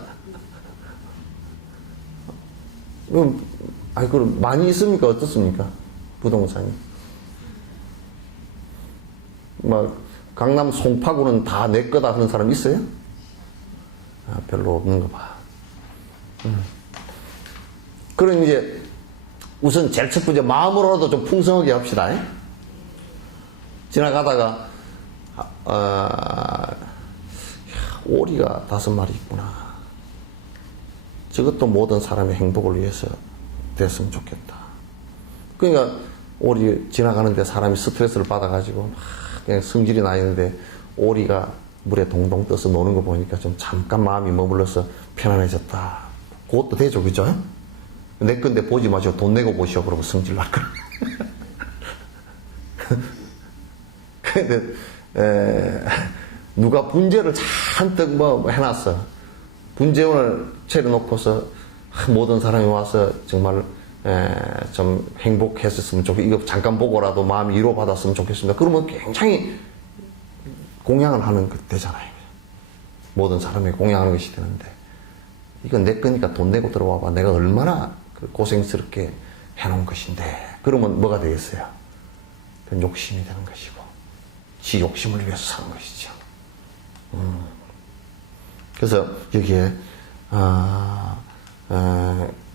그럼 많이 있습니까? 어떻습니까? 부동산이. 막, 강남 송파구는 다 내 거다 하는 사람 있어요? 별로 없는 거 봐. 그럼 이제, 우선 제일 첫 번째 마음으로라도 좀 풍성하게 합시다. 지나가다가, 오리가 5마리 있구나. 저것도 모든 사람의 행복을 위해서 됐으면 좋겠다. 그러니까 오리 지나가는데 사람이 스트레스를 받아가지고 막 그냥 성질이 나 있는데 오리가 물에 동동 떠서 노는 거 보니까 좀 잠깐 마음이 머물러서 편안해졌다. 그것도 되죠, 그죠? 내 건데 보지 마시고 돈 내고 보시오. 그러고 성질 날 거야. 근데 누가 분재를 잔뜩 뭐 해놨어. 분재원을 차려놓고서 모든 사람이 와서 정말 좀 행복했었으면 좋겠고, 이거 잠깐 보고라도 마음이 위로받았으면 좋겠습니다. 그러면 굉장히 공양을 하는 것 되잖아요. 모든 사람이 공양하는 것이 되는데, 이건 내 거니까 돈 내고 들어와봐. 내가 얼마나 고생스럽게 해놓은 것인데, 그러면 뭐가 되겠어요? 그건 욕심이 되는 것이고, 지 욕심을 위해서 사는 것이죠. 그래서 여기에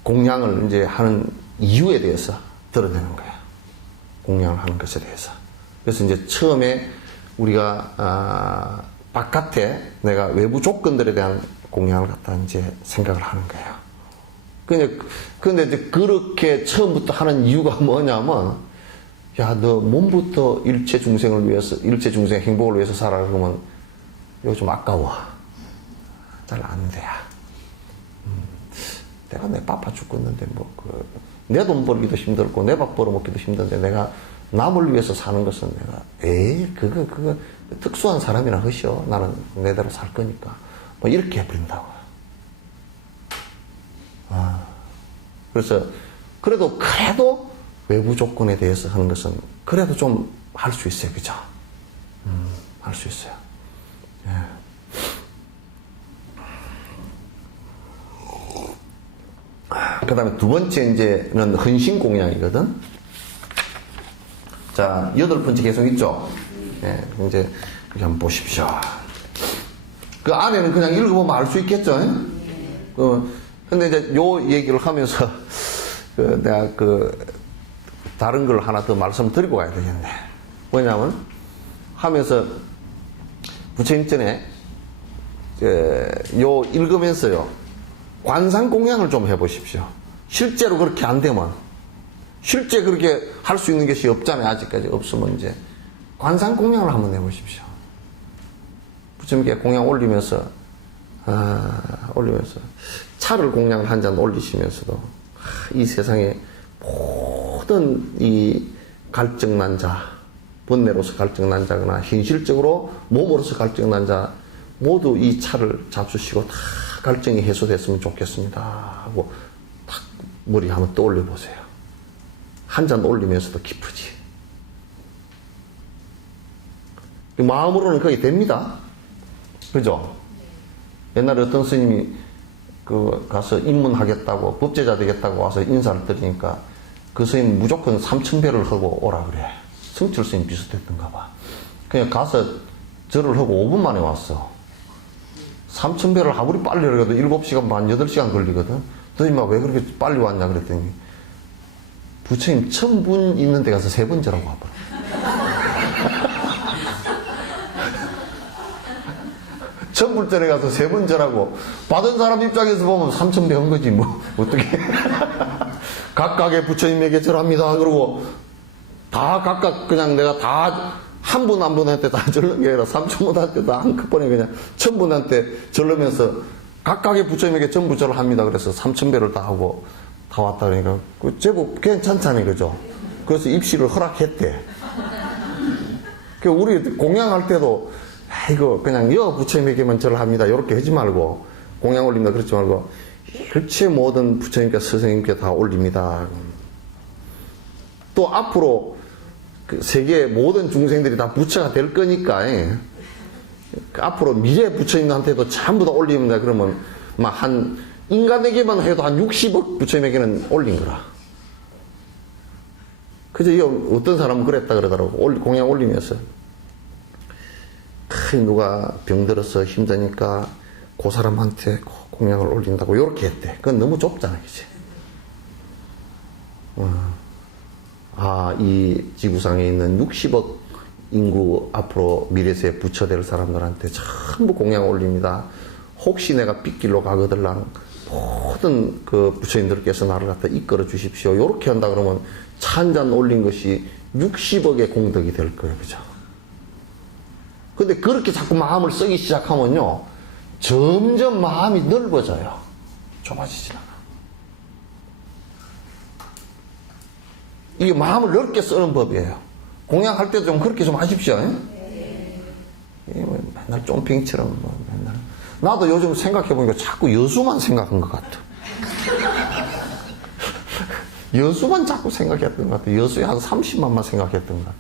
공양을 이제 하는 이유에 대해서 드러내는 거예요. 공양을 하는 것에 대해서. 그래서 이제 처음에 우리가 바깥에 내가 외부 조건들에 대한 공양을 갖다 이제 생각을 하는 거예요. 근데 이제 그렇게 처음부터 하는 이유가 뭐냐면, 야, 너 몸부터 일체 중생을 위해서, 일체 중생의 행복을 위해서 살아. 그러면 이거 좀 아까워. 잘 안 돼. 내가 내 바빠 죽겠는데, 내 돈 벌기도 힘들고, 내 밥 벌어먹기도 힘든데, 내가 남을 위해서 사는 것은 내가, 그거, 특수한 사람이나 하시오. 나는 내대로 살 거니까. 뭐, 이렇게 해버린다고. 그래서, 그래도 외부 조건에 대해서 하는 것은, 그래도 좀 할 수 있어요. 그죠? 할 수 있어요. 예. 그 다음에 두 번째 이제는 헌신 공양이거든. 자, 8번째 계속 있죠? 예, 이제, 이렇게 한번 보십시오. 그 안에는 그냥 읽어보면 알 수 있겠죠? 근데 이제 요 얘기를 하면서, 내가 다른 걸 하나 더 말씀드리고 가야 되겠네. 뭐냐면, 하면서, 부처님 전에, 요 읽으면서요, 관상 공양을 좀 해보십시오. 실제로 그렇게 안 되면, 실제 그렇게 할 수 있는 것이 없잖아요. 아직까지 없으면 이제 관상 공양을 한번 해보십시오. 부처님께 공양 올리면서 차를 공양을 한 잔 올리시면서도 이 세상에 모든 이 갈증난 자, 번뇌로서 갈증난 자거나 현실적으로 몸으로서 갈증난 자 모두 이 차를 잡수시고 다 갈증이 해소됐으면 좋겠습니다 하고 탁 머리 한번 떠올려 보세요. 한 잔 올리면서도 기쁘지. 마음으로는 그게 됩니다. 그죠? 옛날에 어떤 스님이 가서 입문하겠다고, 법제자 되겠다고 와서 인사를 드리니까 그 스님 무조건 3000배를 하고 오라 그래. 성철 스님 비슷했던가 봐. 그냥 가서 절을 하고 5분 만에 왔어. 3000배를 아무리 빨리 하려도 7시간 반, 8시간 걸리거든. 너희마 왜 그렇게 빨리 왔냐 그랬더니 부처님 1000분 있는 데 가서 3번 절하고 와버려. 천불전에 가서 3번 절하고 받은 사람 입장에서 보면 3000배 한 거지 뭐 어떻게 각각의 부처님에게 절합니다 그러고 다 각각 그냥 내가 다 한 분 한 분한테 다 절는 게 아니라 3000분한테 다 한꺼번에 그냥 1000분한테 절르면서 각각의 부처님에게 전부 절을 합니다. 그래서 3000배를 다 하고 다 왔다 그러니까 제법 괜찮잖아요. 그죠? 그래서 입시를 허락했대. 우리 공양할 때도 아이고, 그냥 여 부처님에게만 절을 합니다. 이렇게 하지 말고, 공양 올립니다. 그러지 말고, 일체 모든 부처님께 스승님께 다 올립니다. 또 앞으로 그 세계 모든 중생들이 다 부처가 될 거니까, 앞으로 미래 부처님한테도 전부 다 올립니다. 그러면, 막 인간에게만 해도 한 60억 부처님에게는 올린 거라. 그저 어떤 사람은 그랬다 그러더라고. 공양 올리면서. 누가 병들어서 힘드니까 그 사람한테 공양을 올린다고 요렇게 했대. 그건 너무 좁잖아, 그치? 이 지구상에 있는 60억 인구 앞으로 미래세에 부처될 사람들한테 전부 공양 올립니다. 혹시 내가 빗길로 가거들랑 모든 그 부처님들께서 나를 갖다 이끌어 주십시오. 요렇게 한다 그러면 차 한 잔 올린 것이 60억의 공덕이 될 거예요. 그죠? 근데 그렇게 자꾸 마음을 쓰기 시작하면요, 점점 마음이 넓어져요. 좁아지질 않아. 이게 마음을 넓게 쓰는 법이에요. 공양할 때도 좀 그렇게 좀 하십시오. 맨날 쫌핑처럼 맨날. 나도 요즘 생각해보니까 자꾸 여수만 생각한 것 같아. 여수만 자꾸 생각했던 것 같아. 여수에 한 30만만 생각했던 것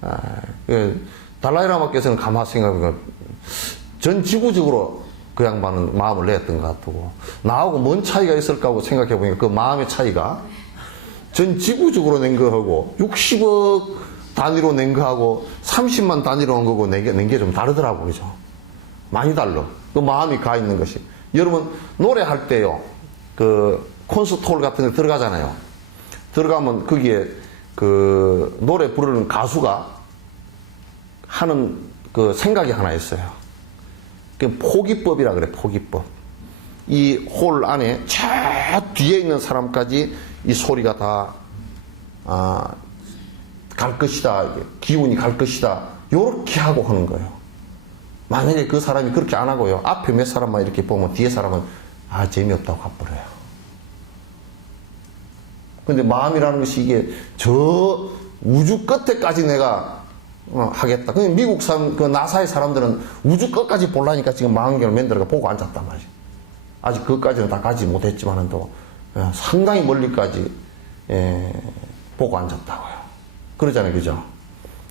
같아. 달라이라마께서는 가만 생각해보니까 전 지구적으로 그 양반은 마음을 냈던 것 같고, 나하고 뭔 차이가 있을까 하고 생각해보니까 그 마음의 차이가 전 지구적으로 낸 거하고 60억 단위로 낸 거하고 30만 단위로 한 거고 낸 게 좀 다르더라고. 그죠? 많이 달라. 그 마음이 가 있는 것이. 여러분, 노래할 때요, 그 콘서트 홀 같은 데 들어가잖아요. 들어가면 거기에 그 노래 부르는 가수가 하는 그 생각이 하나 있어요. 그 포기법이라 그래, 포기법. 이 홀 안에 저 뒤에 있는 사람까지 이 소리가 다, 갈 것이다. 기운이 갈 것이다. 요렇게 하고 하는 거예요. 만약에 그 사람이 그렇게 안 하고요, 앞에 몇 사람만 이렇게 보면 뒤에 사람은 재미없다고 가버려요. 근데 마음이라는 것이 이게 저 우주 끝에까지 내가 하겠다. 그냥 미국 그 나사의 사람들은 우주 끝까지 보려니까 지금 망원경을 만들어가 보고 앉았단 말이지. 아직 그것까지는 다 가지 못했지만도 상당히 멀리까지 보고 앉았다고요. 그러잖아요, 그죠?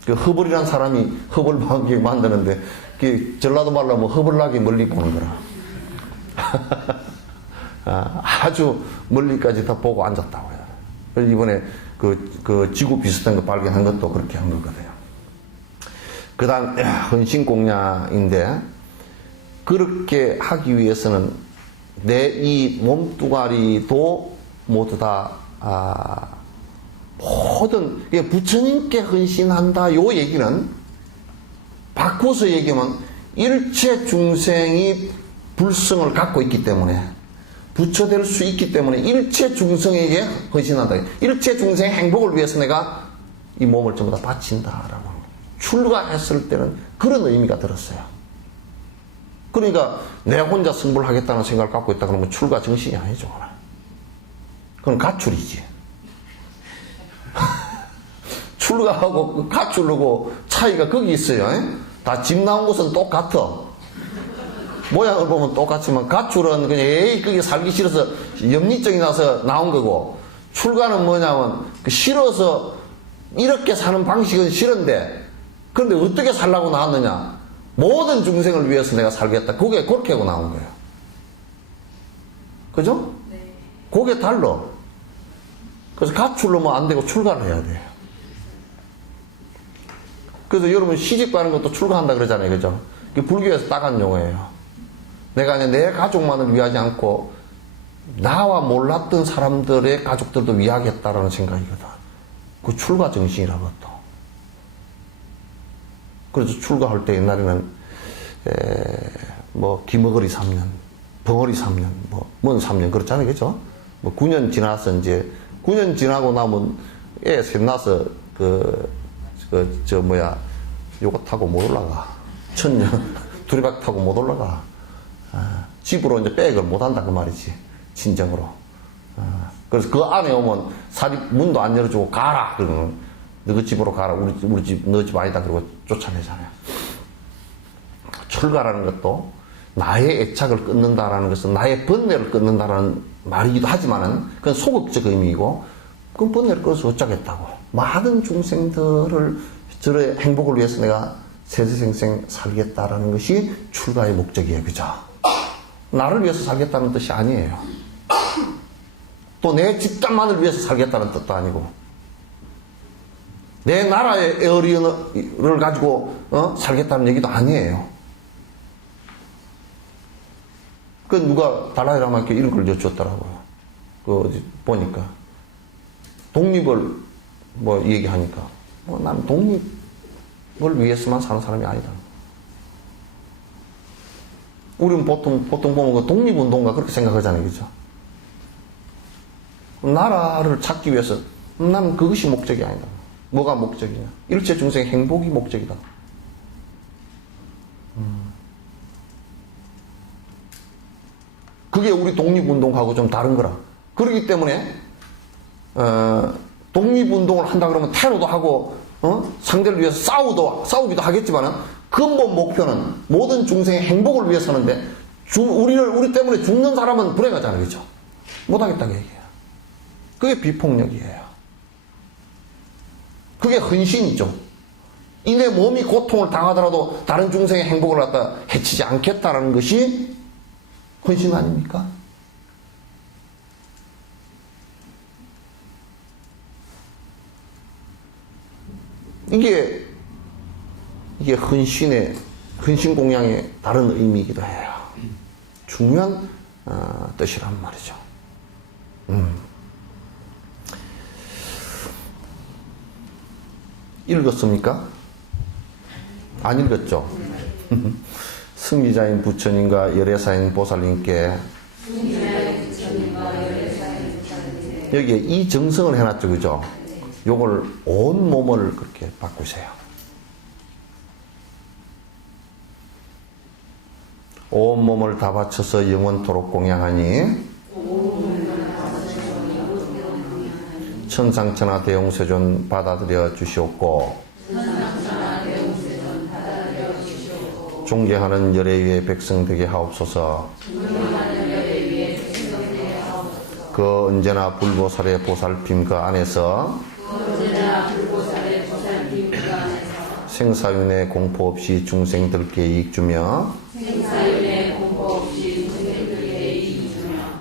그 허벌이라는 사람이 허벌 망원경 만드는데 그 전라도 말로 뭐 허벌나게 멀리 보는 거라. 아주 멀리까지 다 보고 앉았다고요. 그래서 이번에 그 지구 비슷한 거 발견한 것도 그렇게 한 거거든요. 그 다음, 헌신공양인데, 그렇게 하기 위해서는 내 이 몸뚱아리도 모두 다, 모든, 부처님께 헌신한다, 요 얘기는, 바꿔서 얘기하면, 일체 중생이 불성을 갖고 있기 때문에, 부처 될 수 있기 때문에, 일체 중생에게 헌신한다. 일체 중생의 행복을 위해서 내가 이 몸을 전부 다 바친다라고. 출가했을 때는 그런 의미가 들었어요. 그러니까 내 혼자 승부를 하겠다는 생각을 갖고 있다 그러면 출가 정신이 아니죠. 그건 가출이지. 출가하고 가출하고 차이가 거기 있어요. 다 집 나온 곳은 똑같아. 모양을 보면 똑같지만 가출은 그냥 거기 살기 싫어서 염리증이 나서 나온 거고, 출가는 뭐냐면 싫어서 이렇게 사는 방식은 싫은데, 그런데 어떻게 살라고 나왔느냐? 모든 중생을 위해서 내가 살겠다. 그게 그렇게 하고 나온 거예요. 그죠? 네. 그게 달라. 그래서 가출로면 안 되고 출가를 해야 돼요. 그래서 여러분 시집 가는 것도 출가한다 그러잖아요. 그죠? 이게 불교에서 딱한 용어예요. 내가 내 가족만을 위하지 않고 나와 몰랐던 사람들의 가족들도 위하겠다라는 생각이거든. 그 출가 정신이라고 또. 그래서 출가할 때 옛날에는 뭐 기머거리 3년, 벙어리 3년, 뭔 3년 그렇잖아요, 그죠? 뭐 9년 지나서 이제 9년 지나고 나면 애 셋 낳아서 요거 타고 못 올라가. 1000년 두리박 타고 못 올라가. 집으로 이제 백을 못 한다 그 말이지, 진정으로. 그래서 그 안에 오면 문도 안 열어주고 가라 그러면. 너희 집으로 가라. 우리 집, 너 집 아니다. 그러고 쫓아내잖아요. 출가라는 것도 나의 애착을 끊는다라는 것은 나의 번뇌를 끊는다라는 말이기도 하지만은 그건 소극적 의미이고, 그건 번뇌를 끊어서 어쩌겠다고. 많은 중생들을 저의 행복을 위해서 내가 세세생생 살겠다라는 것이 출가의 목적이에요. 그죠? 나를 위해서 살겠다는 뜻이 아니에요. 또 내 집단만을 위해서 살겠다는 뜻도 아니고, 내 나라의 에어리어를 가지고 살겠다는 얘기도 아니에요. 그 누가 달라이라마께 이런 걸 여쭈었더라고요. 그 어디 보니까 독립을 뭐 얘기하니까 난 독립을 위해서만 사는 사람이 아니다. 우리는 보통 보면 그 독립운동가 그렇게 생각하잖아요. 그죠? 나라를 찾기 위해서 난 그것이 목적이 아니다. 뭐가 목적이냐? 일체 중생의 행복이 목적이다. 그게 우리 독립운동하고 좀 다른 거라. 그렇기 때문에 독립운동을 한다 그러면 테러도 하고 상대를 위해서 싸우기도 하겠지만은 근본 목표는 모든 중생의 행복을 위해서는데 우리 때문에 죽는 사람은 불행하잖아요. 그죠? 못하겠다고 얘기해요. 그게 비폭력이에요. 그게 헌신이죠. 내 몸이 고통을 당하더라도 다른 중생의 행복을 갖다 해치지 않겠다라는 것이 헌신 아닙니까? 이게 헌신 공양의 다른 의미이기도 해요. 중요한 뜻이란 말이죠. 읽었습니까? 안 읽었죠? 승리자인 부처님과 열애사인 보살님께 여기에 이 정성을 해놨죠. 그죠? 요걸 온 몸을 그렇게 바꾸세요. 온 몸을 다 바쳐서 영원토록 공양하니 천상천하 대용세존 받아들여 주시옵고 존경하는 열애위의 백성 되게 하옵소서. 그 언제나 불보살의 보살핌 그 안에서 생사윤회 공포 없이 중생들께 이익 주며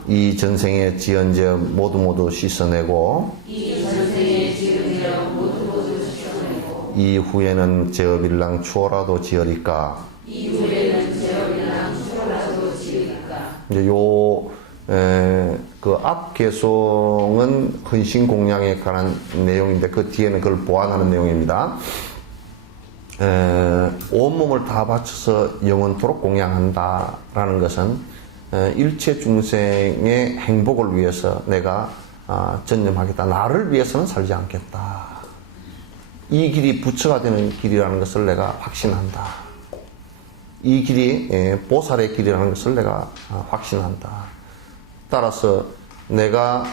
이 전생의 지연죄 모두 씻어내고 이 후에는 제업일랑 추호라도 지으리까. 이제 그 앞 개송은 헌신 공양에 관한 내용인데 그 뒤에는 그걸 보완하는 내용입니다. 온몸을 다 바쳐서 영원토록 공양한다라는 것은 일체 중생의 행복을 위해서 내가 전념하겠다. 나를 위해서는 살지 않겠다. 이 길이 부처가 되는 길이라는 것을 내가 확신한다. 이 길이 보살의 길이라는 것을 내가 확신한다. 따라서 내가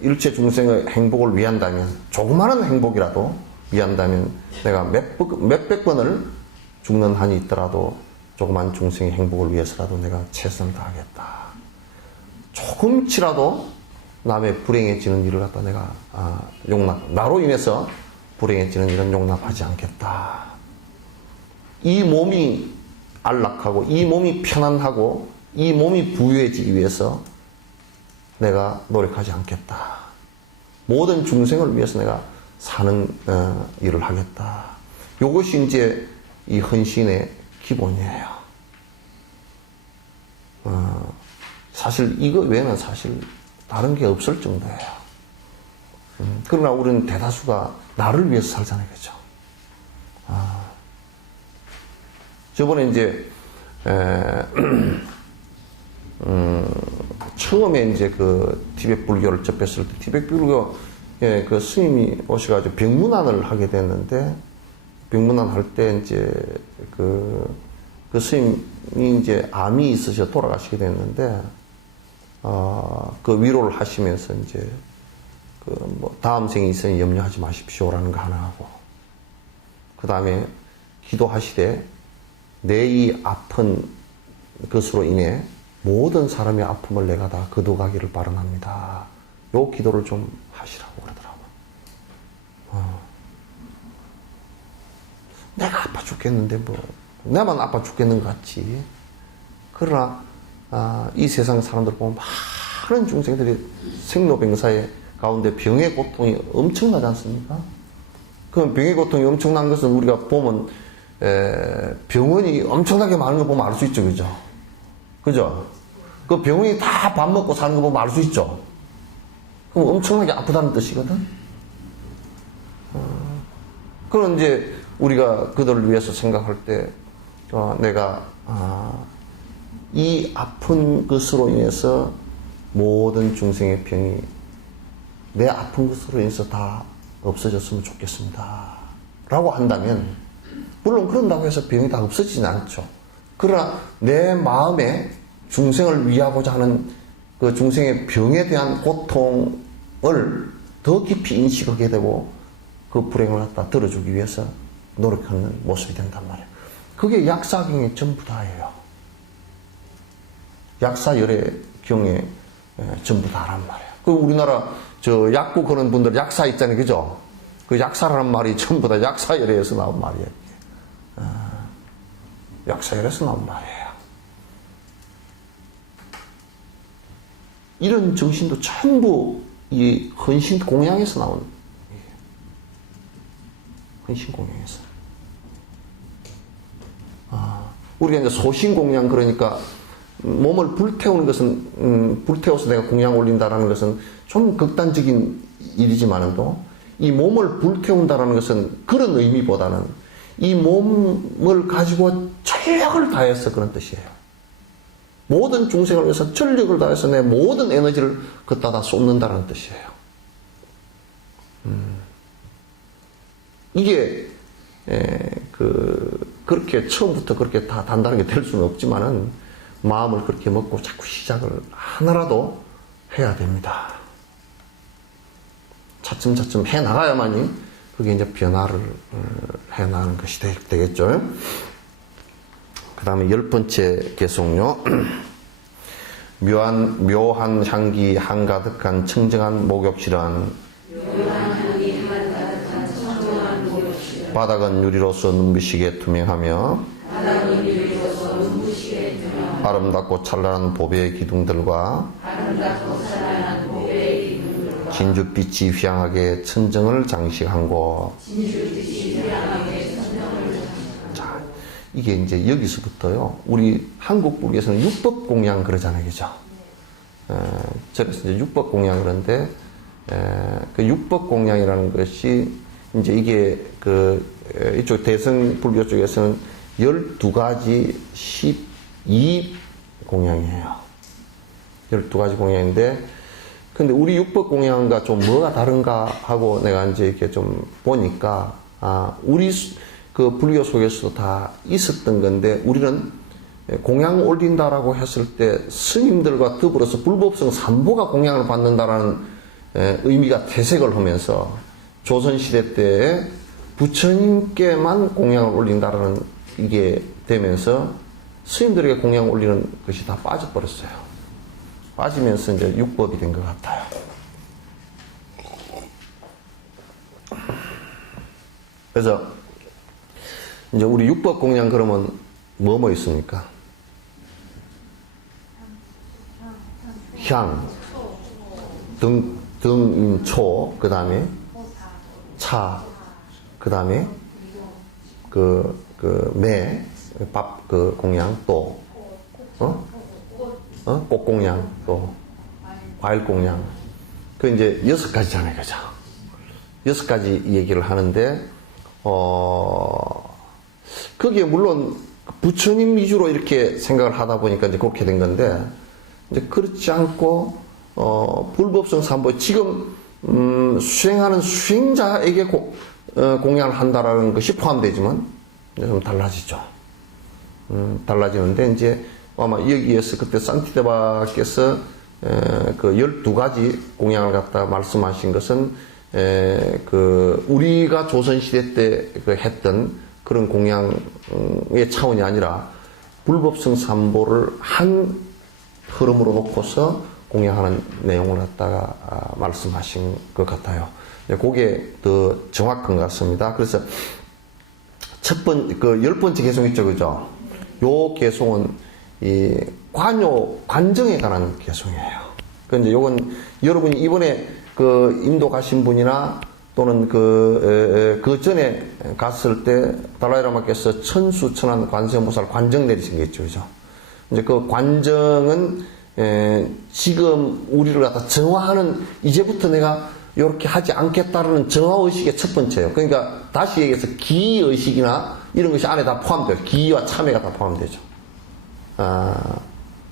일체 중생의 행복을 위한다면, 조그마한 행복이라도 위한다면 내가 몇백 번을 죽는 한이 있더라도 조그만 중생의 행복을 위해서라도 내가 최선을 다하겠다. 조금치라도 남의 불행해지는 일을 갖다 내가 나로 인해서 불행해지는 일은 용납하지 않겠다. 이 몸이 안락하고 이 몸이 편안하고 이 몸이 부유해지기 위해서 내가 노력하지 않겠다. 모든 중생을 위해서 내가 사는 일을 하겠다. 이것이 이제 이 헌신의 기본이에요. 사실 이거 외에는 사실 다른 게 없을 정도예요. 그러나 우리는 대다수가 나를 위해서 살잖아요. 그죠? 저번에 이제 처음에 이제 그 티베트 불교를 접했을 때 티베트 불교 그 스님이 오셔가지고 병문안을 하게 됐는데, 병문안 할 때 이제 그 스님이 이제 암이 있으셔 돌아가시게 됐는데, 그 위로를 하시면서 이제 그 뭐 다음 생이 있으니 염려하지 마십시오라는 거 하나 하고, 그 다음에 기도하시되 내 이 아픈 것으로 인해 모든 사람의 아픔을 내가 다 거둬가기를 바람합니다. 요 기도를 좀 하시라고 그러더라고요. 내가 아파 죽겠는데 뭐 내만 아파 죽겠는 것 같지. 그러나 이 세상 사람들 보면 많은 중생들이 생로병사의 가운데 병의 고통이 엄청나지 않습니까? 그 병의 고통이 엄청난 것은 우리가 보면 병원이 엄청나게 많은 거 보면 알 수 있죠. 그죠? 그죠? 그 병원이 다 밥 먹고 사는 거 보면 알 수 있죠. 그럼 엄청나게 아프다는 뜻이거든? 그런 이제 우리가 그들을 위해서 생각할 때, 내가, 이 아픈 것으로 인해서 모든 중생의 병이 내 아픈 것으로 인해서 다 없어졌으면 좋겠습니다. 라고 한다면, 물론 그런다고 해서 병이 다 없어지진 않죠. 그러나 내 마음에 중생을 위하고자 하는 그 중생의 병에 대한 고통을 더 깊이 인식하게 되고 그 불행을 갖다 들어주기 위해서 노력하는 모습이 된단 말이에요. 그게 약사경의 전부 다예요. 약사열의 경에 전부 다란 말이에요. 그 우리나라 저 약국 그런 분들 약사 있잖아요. 그죠? 그 약사라는 말이 전부 다 약사열에서 나온 말이에요. 약사열에서 나온 말이에요. 이런 정신도 전부 이 헌신 공양에서 나온 헌신 공양에서. 우리가 이제 소신 공양 그러니까 몸을 불태우는 것은 불태워서 내가 공양 올린다라는 것은 좀 극단적인 일이지만도 이 몸을 불태운다라는 것은 그런 의미보다는 이 몸을 가지고 전력을 다해서 그런 뜻이에요. 모든 중생을 위해서 전력을 다해서 내 모든 에너지를 걷다 다 쏟는다는 뜻이에요. 이게 그렇게 처음부터 그렇게 다 단단하게 될 수는 없지만은 마음을 그렇게 먹고 자꾸 시작을 하나라도 해야 됩니다. 차츰차츰 해 나가야만이 그게 이제 변화를 해 나가는 것이 되겠죠. 그 다음에 10번째 개송요. 묘한 향기 한가득한 청정한 목욕실은 바닥은 유리로서 눈부시게 투명하며 아름답고 찬란한 보배의 기둥들과 진주빛이 휘황하게 천정을 장식한 곳. 자, 이게 이제 여기서부터요. 우리 한국 불교에서는 육법 공양 그러잖아요, 그죠? 그래서 이제 육법 공양 그런데 그 육법 공양이라는 것이 이제 이게 이쪽 대성 불교 쪽에서는 12가지 12 공양이에요. 12가지 공양인데, 근데 우리 육법 공양과 좀 뭐가 다른가 하고 내가 이제 이렇게 좀 보니까, 우리 그 불교 속에서도 다 있었던 건데, 우리는 공양 올린다라고 했을 때 스님들과 더불어서 불법성 삼보가 공양을 받는다라는 의미가 퇴색을 하면서 조선시대 때에 부처님께만 공양을 올린다라는 이게 되면서 스님들에게 공양 올리는 것이 다 빠져버렸어요. 빠지면서 이제 육법이 된 것 같아요. 그래서 이제 우리 육법 공양 그러면 뭐 있습니까? 향, 초, 그 다음에 차, 그 다음에 매, 밥, 공양, 또, 꽃 공양, 또, 과일 공양. 그 이제 6가지잖아요, 그죠? 6가지 얘기를 하는데, 거기에 물론 부처님 위주로 이렇게 생각을 하다 보니까 이제 그렇게 된 건데, 이제 그렇지 않고, 불법성 삼보, 지금, 수행하는 수행자에게 공양을 한다라는 것이 포함되지만, 좀 달라지죠. 달라지는데, 이제 아마 여기에서 그때 산티데바께서 그 12가지 공양을 갖다 말씀하신 것은, 우리가 조선시대 때 했던 그런 공양의 차원이 아니라 불법성 삼보를 한 흐름으로 놓고서 공양하는 내용을 갖다가 말씀하신 것 같아요. 그게 더 정확한 것 같습니다. 그래서 열 번째 개송 있죠, 그죠? 요 개송은 이 관정에 관한 개송이에요. 근데 요건 여러분이 이번에 그 인도 가신 분이나 또는 그 전에 갔을 때 달라이라마께서 천수천한 관세음보살 관정 내리신 게 있죠, 그죠? 이제 그 관정은 지금 우리를 갖다 정화하는, 이제부터 내가 이렇게 하지 않겠다라는 정화의식의 첫 번째예요. 그러니까 다시 얘기해서 기의식이나 이런 것이 안에 다 포함돼요. 기와 참회가 다 포함되죠.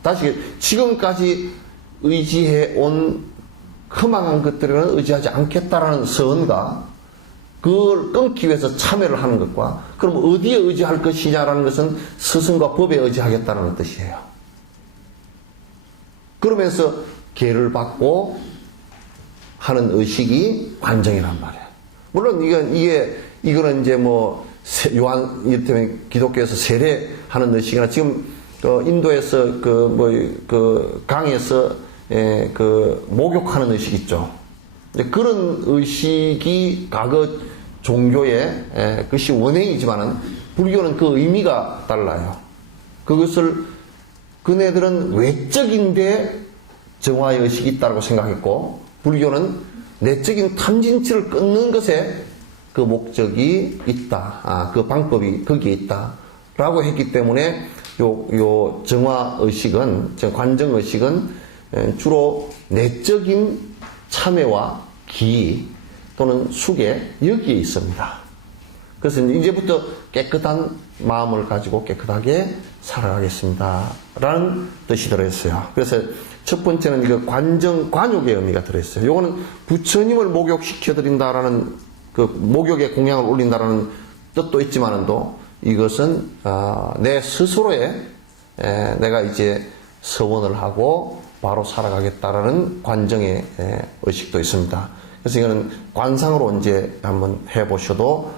다시 지금까지 의지해 온 허망한 것들에는 의지하지 않겠다라는 선과 그걸 끊기 위해서 참회를 하는 것과, 그럼 어디에 의지할 것이냐라는 것은 스승과 법에 의지하겠다는 뜻이에요. 그러면서 계를 받고 하는 의식이 관정이란 말이에요. 물론 이거는 이제 뭐 이를테면 기독교에서 세례하는 의식이나 지금 인도에서 강에서 목욕하는 의식 있죠. 그런 의식이 과거 종교의 그것이 원행이지만은 불교는 그 의미가 달라요. 그것을 그네들은 외적인데 정화의 의식이 있다고 생각했고, 불교는 내적인 탐진치를 끊는 것에 그 목적이 있다. 그 방법이 거기에 있다. 라고 했기 때문에 요 정화의식은, 관정의식은 주로 내적인 참회와 기 또는 숙에 여기에 있습니다. 그래서 이제부터 깨끗한 마음을 가지고 깨끗하게 살아가겠습니다. 라는 뜻이 들어있어요. 그래서 첫 번째는 이거 관욕의 의미가 들어있어요. 요거는 부처님을 목욕시켜드린다라는, 그 목욕의 공양을 올린다라는 뜻도 있지만도 이것은 내 스스로의 내가 이제 서원을 하고 바로 살아가겠다라는 관정의 의식도 있습니다. 그래서 이거는 관상으로 이제 한번 해보셔도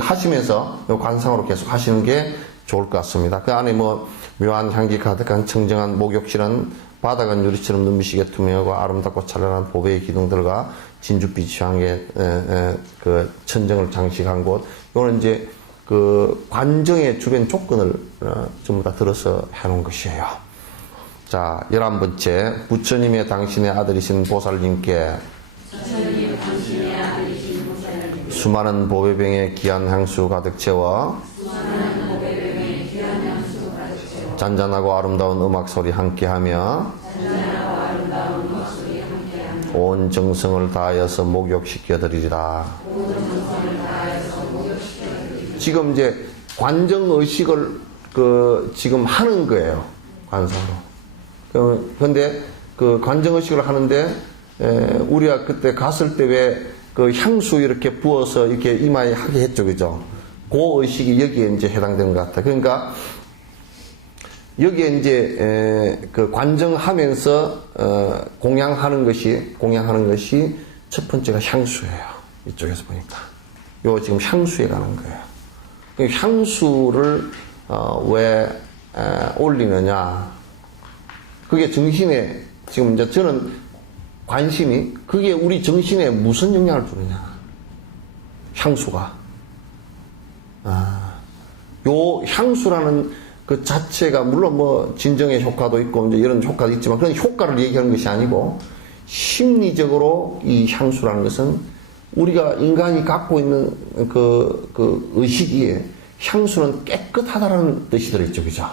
하시면서 관상으로 계속 하시는 게 좋을 것 같습니다. 그 안에 뭐 묘한 향기 가득한 청정한 목욕실은 바다가 유리처럼 눈부시게 투명하고 아름답고 찬란한 보배의 기둥들과 진주빛이 향해 그 천정을 장식한 곳. 이거는 이제 그 관정의 주변 조건을 전부 다 들어서 해놓은 것이에요. 자, 11번째, 부처님의 당신의 아들이신 보살님께 수많은 보배병에 귀한 향수 가득 채워 잔잔하고 아름다운 음악소리 함께하며 온 정성을 다하여서 목욕시켜드리리라. 지금 이제 관정의식을 지금 하는 거예요. 관상으로. 그런데 그 관정의식을 하는데 우리가 그때 갔을 때 왜 그 향수 이렇게 부어서 이렇게 이마에 하게 했죠, 그죠? 그 의식이 여기에 이제 해당되는 것 같아요. 그러니까 여기에 이제 그 관정하면서 공양하는 것이 첫 번째가 향수예요. 이쪽에서 보니까 요 지금 향수에 관한 거예요. 그 향수를 왜 올리느냐? 그게 정신에 지금 이제 저는 관심이 그게 우리 정신에 무슨 영향을 주느냐? 향수가 요 향수라는 그 자체가 물론 뭐 진정의 효과도 있고 이제 이런 효과도 있지만 그런 효과를 얘기하는 것이 아니고 심리적으로 이 향수라는 것은 우리가 인간이 갖고 있는 그 의식이 향수는 깨끗하다라는 뜻이 들어있죠, 그죠?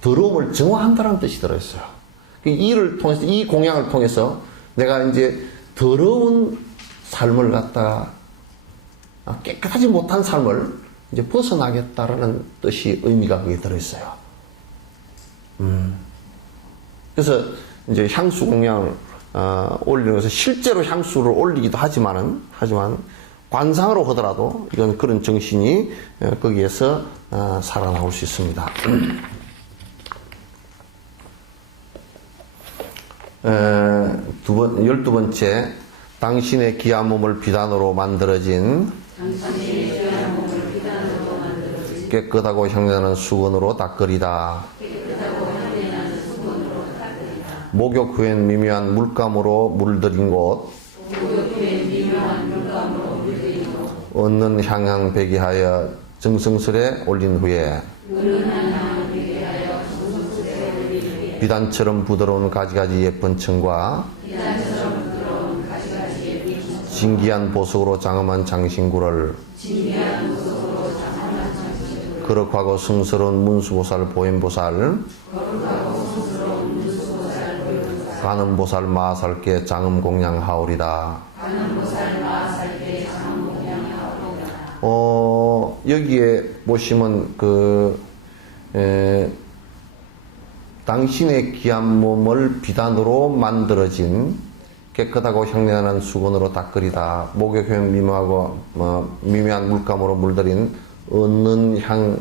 더러움을 정화한다라는 뜻이 들어있어요. 이를 통해서, 이 공양을 통해서 내가 이제 더러운 삶을 갖다가 깨끗하지 못한 삶을 이제 벗어나겠다라는 뜻이 의미가 거기에 들어있어요. 그래서 이제 향수 공양을 올리는 것은 실제로 향수를 올리기도 하지만 관상으로 하더라도 이건 그런 정신이 거기에서 살아나올 수 있습니다. 12번째, 당신의 귀한 몸을 비단으로 만들어진 깨끗하고 향내나는 수건으로 닦으리다. 목욕 후엔 미묘한 물감으로 물들인 곳 얻는 향향 배기하여 정성스레 올린 후에 비단처럼 부드러운 가지가지 예쁜 청과 진기한 보석으로 장엄한 장신구를 거룩하고 성스러운 문수보살 보현보살 가는보살 마살께 장엄 공양하오리다. 여기에 보시면 당신의 귀한 몸을 비단으로 만들어진 깨끗하고 향내나는 수건으로 닦으리다. 목욕형 미묘한 물감으로 물들인 얻는 향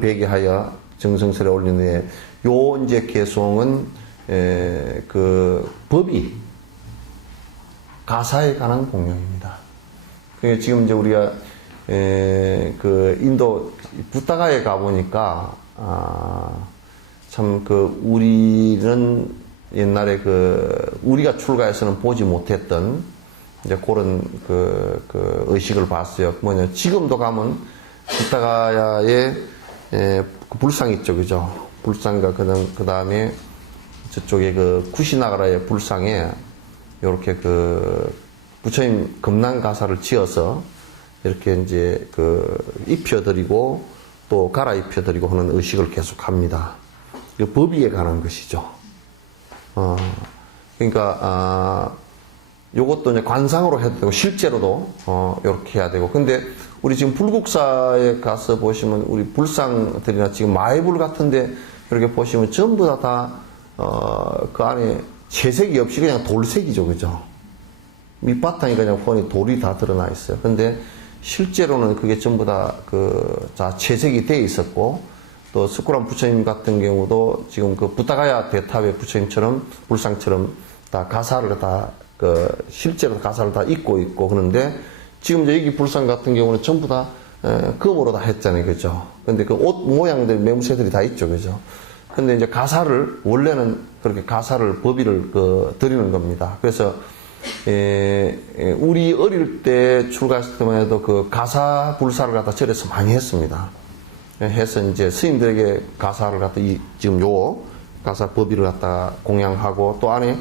배기하여 정성스레 올린 후에 요 이제 개송은 법이 가사에 관한 공양입니다. 지금 이제 우리가 인도 부타가에 가보니까 참 우리는 옛날에 우리가 출가해서는 보지 못했던 이제 그런 의식을 봤어요. 지금도 가면 부타가야에 불상 있죠, 그죠? 불상과 그 다음에 저쪽에 쿠시나가라의 불상에 이렇게 부처님 금난 가사를 지어서 이렇게 이제 입혀드리고 또 갈아입혀드리고 하는 의식을 계속합니다. 이 법위에 관한 것이죠. 그러니까 요것도 이제 관상으로 해도 되고 실제로도 이렇게 해야 되고. 근데 우리 지금 불국사에 가서 보시면 우리 불상들이나 지금 마이불 같은데 이렇게 보시면 전부 다 그 안에 채색이 없이 그냥 돌색이죠, 그죠? 밑바탕이 그냥 보니 돌이 다 드러나 있어요. 근데 실제로는 그게 전부 다 채색이 돼 있었고, 또 스쿠란 부처님 같은 경우도 지금 부타가야 대탑의 부처님처럼 불상처럼 다 가사를 실제로 가사를 다 입고 있고 그런데 지금 이제 여기 불상 같은 경우는 전부 다 금으로 다 했잖아요, 그죠? 근데 옷 모양들, 매무새들이 다 있죠, 그죠? 근데 이제 가사를, 원래는 그렇게 가사를, 법위를 드리는 겁니다. 그래서, 우리 어릴 때 출가했을 때만 해도 가사 불사를 갖다 절에서 많이 했습니다. 해서 이제 스님들에게 가사를 갖다 지금 가사 법위를 갖다 공양하고 또 안에,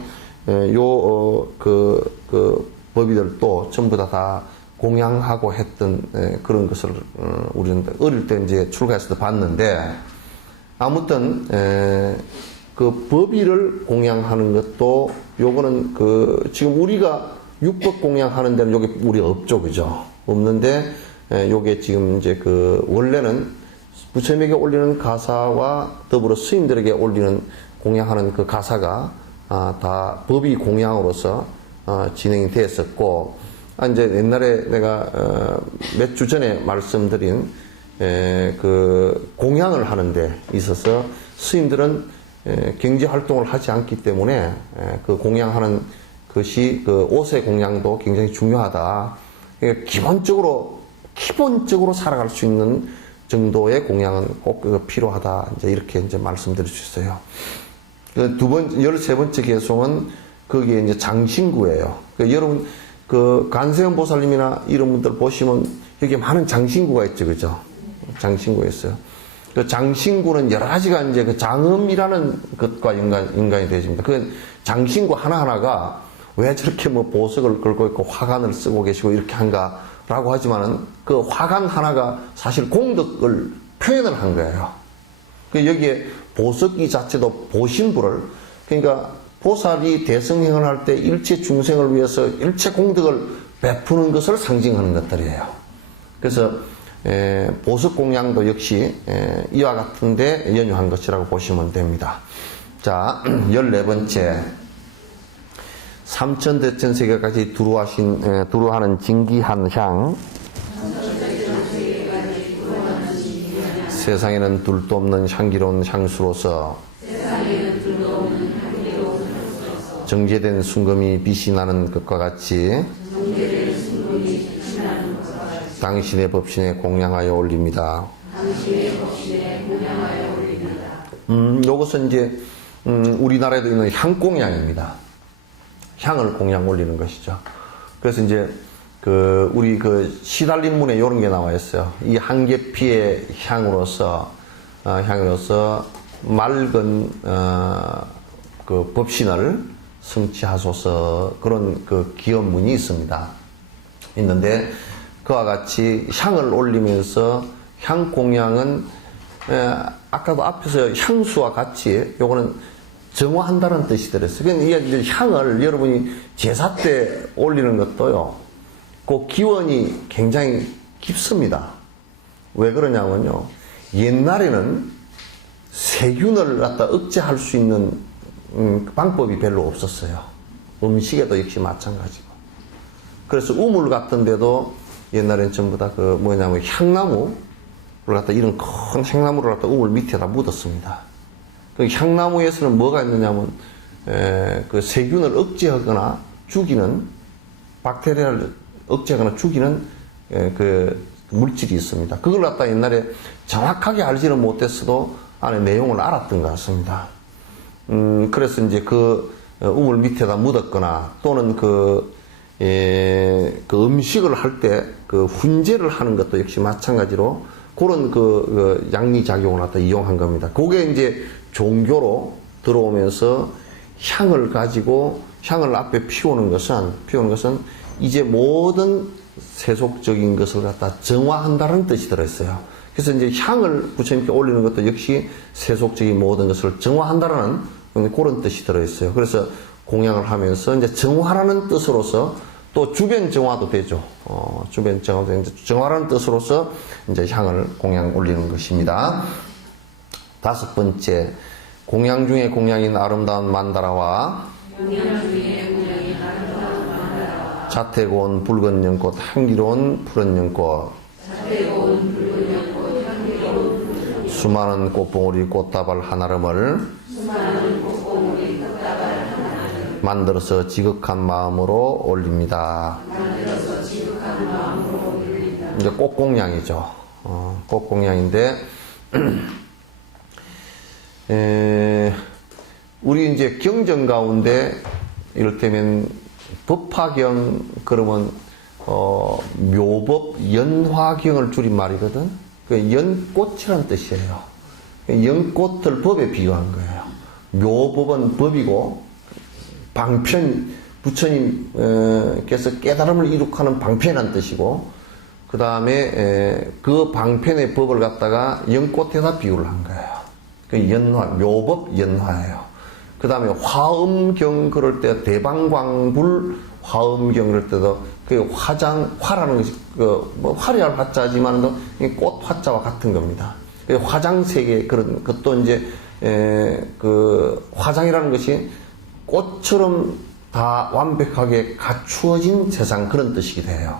법위들도 전부 다 공양하고 했던 그런 것을, 우리는 어릴 때 이제 출가했을 때 봤는데, 아무튼 법위를 공양하는 것도 요거는 지금 우리가 육법 공양하는 데는 요게 우리 없죠, 그죠? 없는데 요게 지금 이제 원래는 부처님에게 올리는 가사와 더불어 스님들에게 올리는 공양하는 가사가 다 법위 공양으로서 진행이 됐었고, 이제 옛날에 내가 몇 주 전에 말씀드린 공양을 하는 데 있어서 스님들은 경제 활동을 하지 않기 때문에 공양하는 것이 옷의 공양도 굉장히 중요하다. 그러니까 기본적으로 살아갈 수 있는 정도의 공양은 꼭 필요하다. 이제 이렇게 이제 말씀드릴 수 있어요. 13번째 개송은 거기에 이제 장신구예요. 여러분, 간세음 보살님이나 이런 분들 보시면 여기에 많은 장신구가 있죠, 그죠? 장신구였어요. 장신구는 여러 가지가 이제 장음이라는 것과 연관이 되어집니다. 장신구 하나하나가 왜 저렇게 보석을 걸고 있고 화관을 쓰고 계시고 이렇게 한가라고 하지만은 화관 하나가 사실 공덕을 표현을 한 거예요. 여기에 보석이 자체도 보신부를, 그러니까 보살이 대성행을 할 때 일체 중생을 위해서 일체 공덕을 베푸는 것을 상징하는 것들이에요. 그래서 보석 공양도 역시 이와 같은데 연유한 것이라고 보시면 됩니다. 자, 14번째 삼천대천세계까지 두루하는 진기한 향. 세상에는 둘도 없는 향기로운 향수로서 정제된 순금이 빛이 나는 것과 같이 당신의 법신에 공양하여 올립니다. 요것은 이제 우리나라에도 있는 향공양입니다. 향을 공양 올리는 것이죠. 그래서 이제 우리 시달린문에 이런 게 나와 있어요. 이 한계피의 향으로서 맑은 법신을 성취하소서, 그런 기원문이 있는데 그와 같이 향을 올리면서 향 공양은 아까도 앞에서 향수와 같이 요거는 정화한다는 뜻이 들었어요. 그러니까 이 향을 여러분이 제사 때 올리는 것도요, 그 기원이 굉장히 깊습니다. 왜 그러냐면요, 옛날에는 세균을 억제할 수 있는 방법이 별로 없었어요. 음식에도 역시 마찬가지고. 그래서 우물 같은 데도 옛날엔 전부 다 향나무를 이런 큰 향나무를 우물 밑에다 묻었습니다. 그 향나무에서는 뭐가 있느냐면 세균을 억제하거나 죽이는, 박테리아를 억제하거나 죽이는 물질이 있습니다. 그걸 옛날에 정확하게 알지는 못했어도 안에 내용을 알았던 것 같습니다. 그래서 이제 우물 밑에다 묻었거나 또는 음식을 할 때 훈제를 하는 것도 역시 마찬가지로 그런 양리작용을 이용한 겁니다. 그게 이제 종교로 들어오면서 향을 가지고 향을 앞에 피우는 것은 이제 모든 세속적인 것을 정화한다는 뜻이 들어있어요. 그래서 이제 향을 부처님께 올리는 것도 역시 세속적인 모든 것을 정화한다는 그런 뜻이 들어있어요. 그래서 공양을 하면서 이제 정화라는 뜻으로서 또 주변 정화도 되죠. 주변 정화도 이제 정화라는 뜻으로서 이제 향을 공양 올리는 것입니다. 5번째, 공양 중에 공양인 아름다운 만다라와 자태고운 붉은 연꽃, 향기로운 푸른 연꽃, 수많은 꽃봉오리 꽃다발 한아름을 만들어서 지극한 마음으로 올립니다. 이제 꽃공양이죠. 꽃공양인데 우리 이제 경전 가운데 이를테면 법화경 그러면 묘법 연화경을 줄인 말이거든. 연꽃이란 뜻이에요. 연꽃을 법에 비유한 거예요. 묘법은 법이고 방편, 부처님께서 깨달음을 이룩하는 방편이란 뜻이고, 그 다음에 그 방편의 법을 연꽃에다 비유를 한 거예요. 연화, 묘법 연화예요. 그 다음에 화음경 그럴 때 대방광불 화음경 그럴 때도 화라는 것이 화려할 화자지만 꽃 화자와 같은 겁니다. 화장색의 그런 것도 이제 화장이라는 것이 꽃처럼 다 완벽하게 갖추어진 세상, 그런 뜻이기도 해요.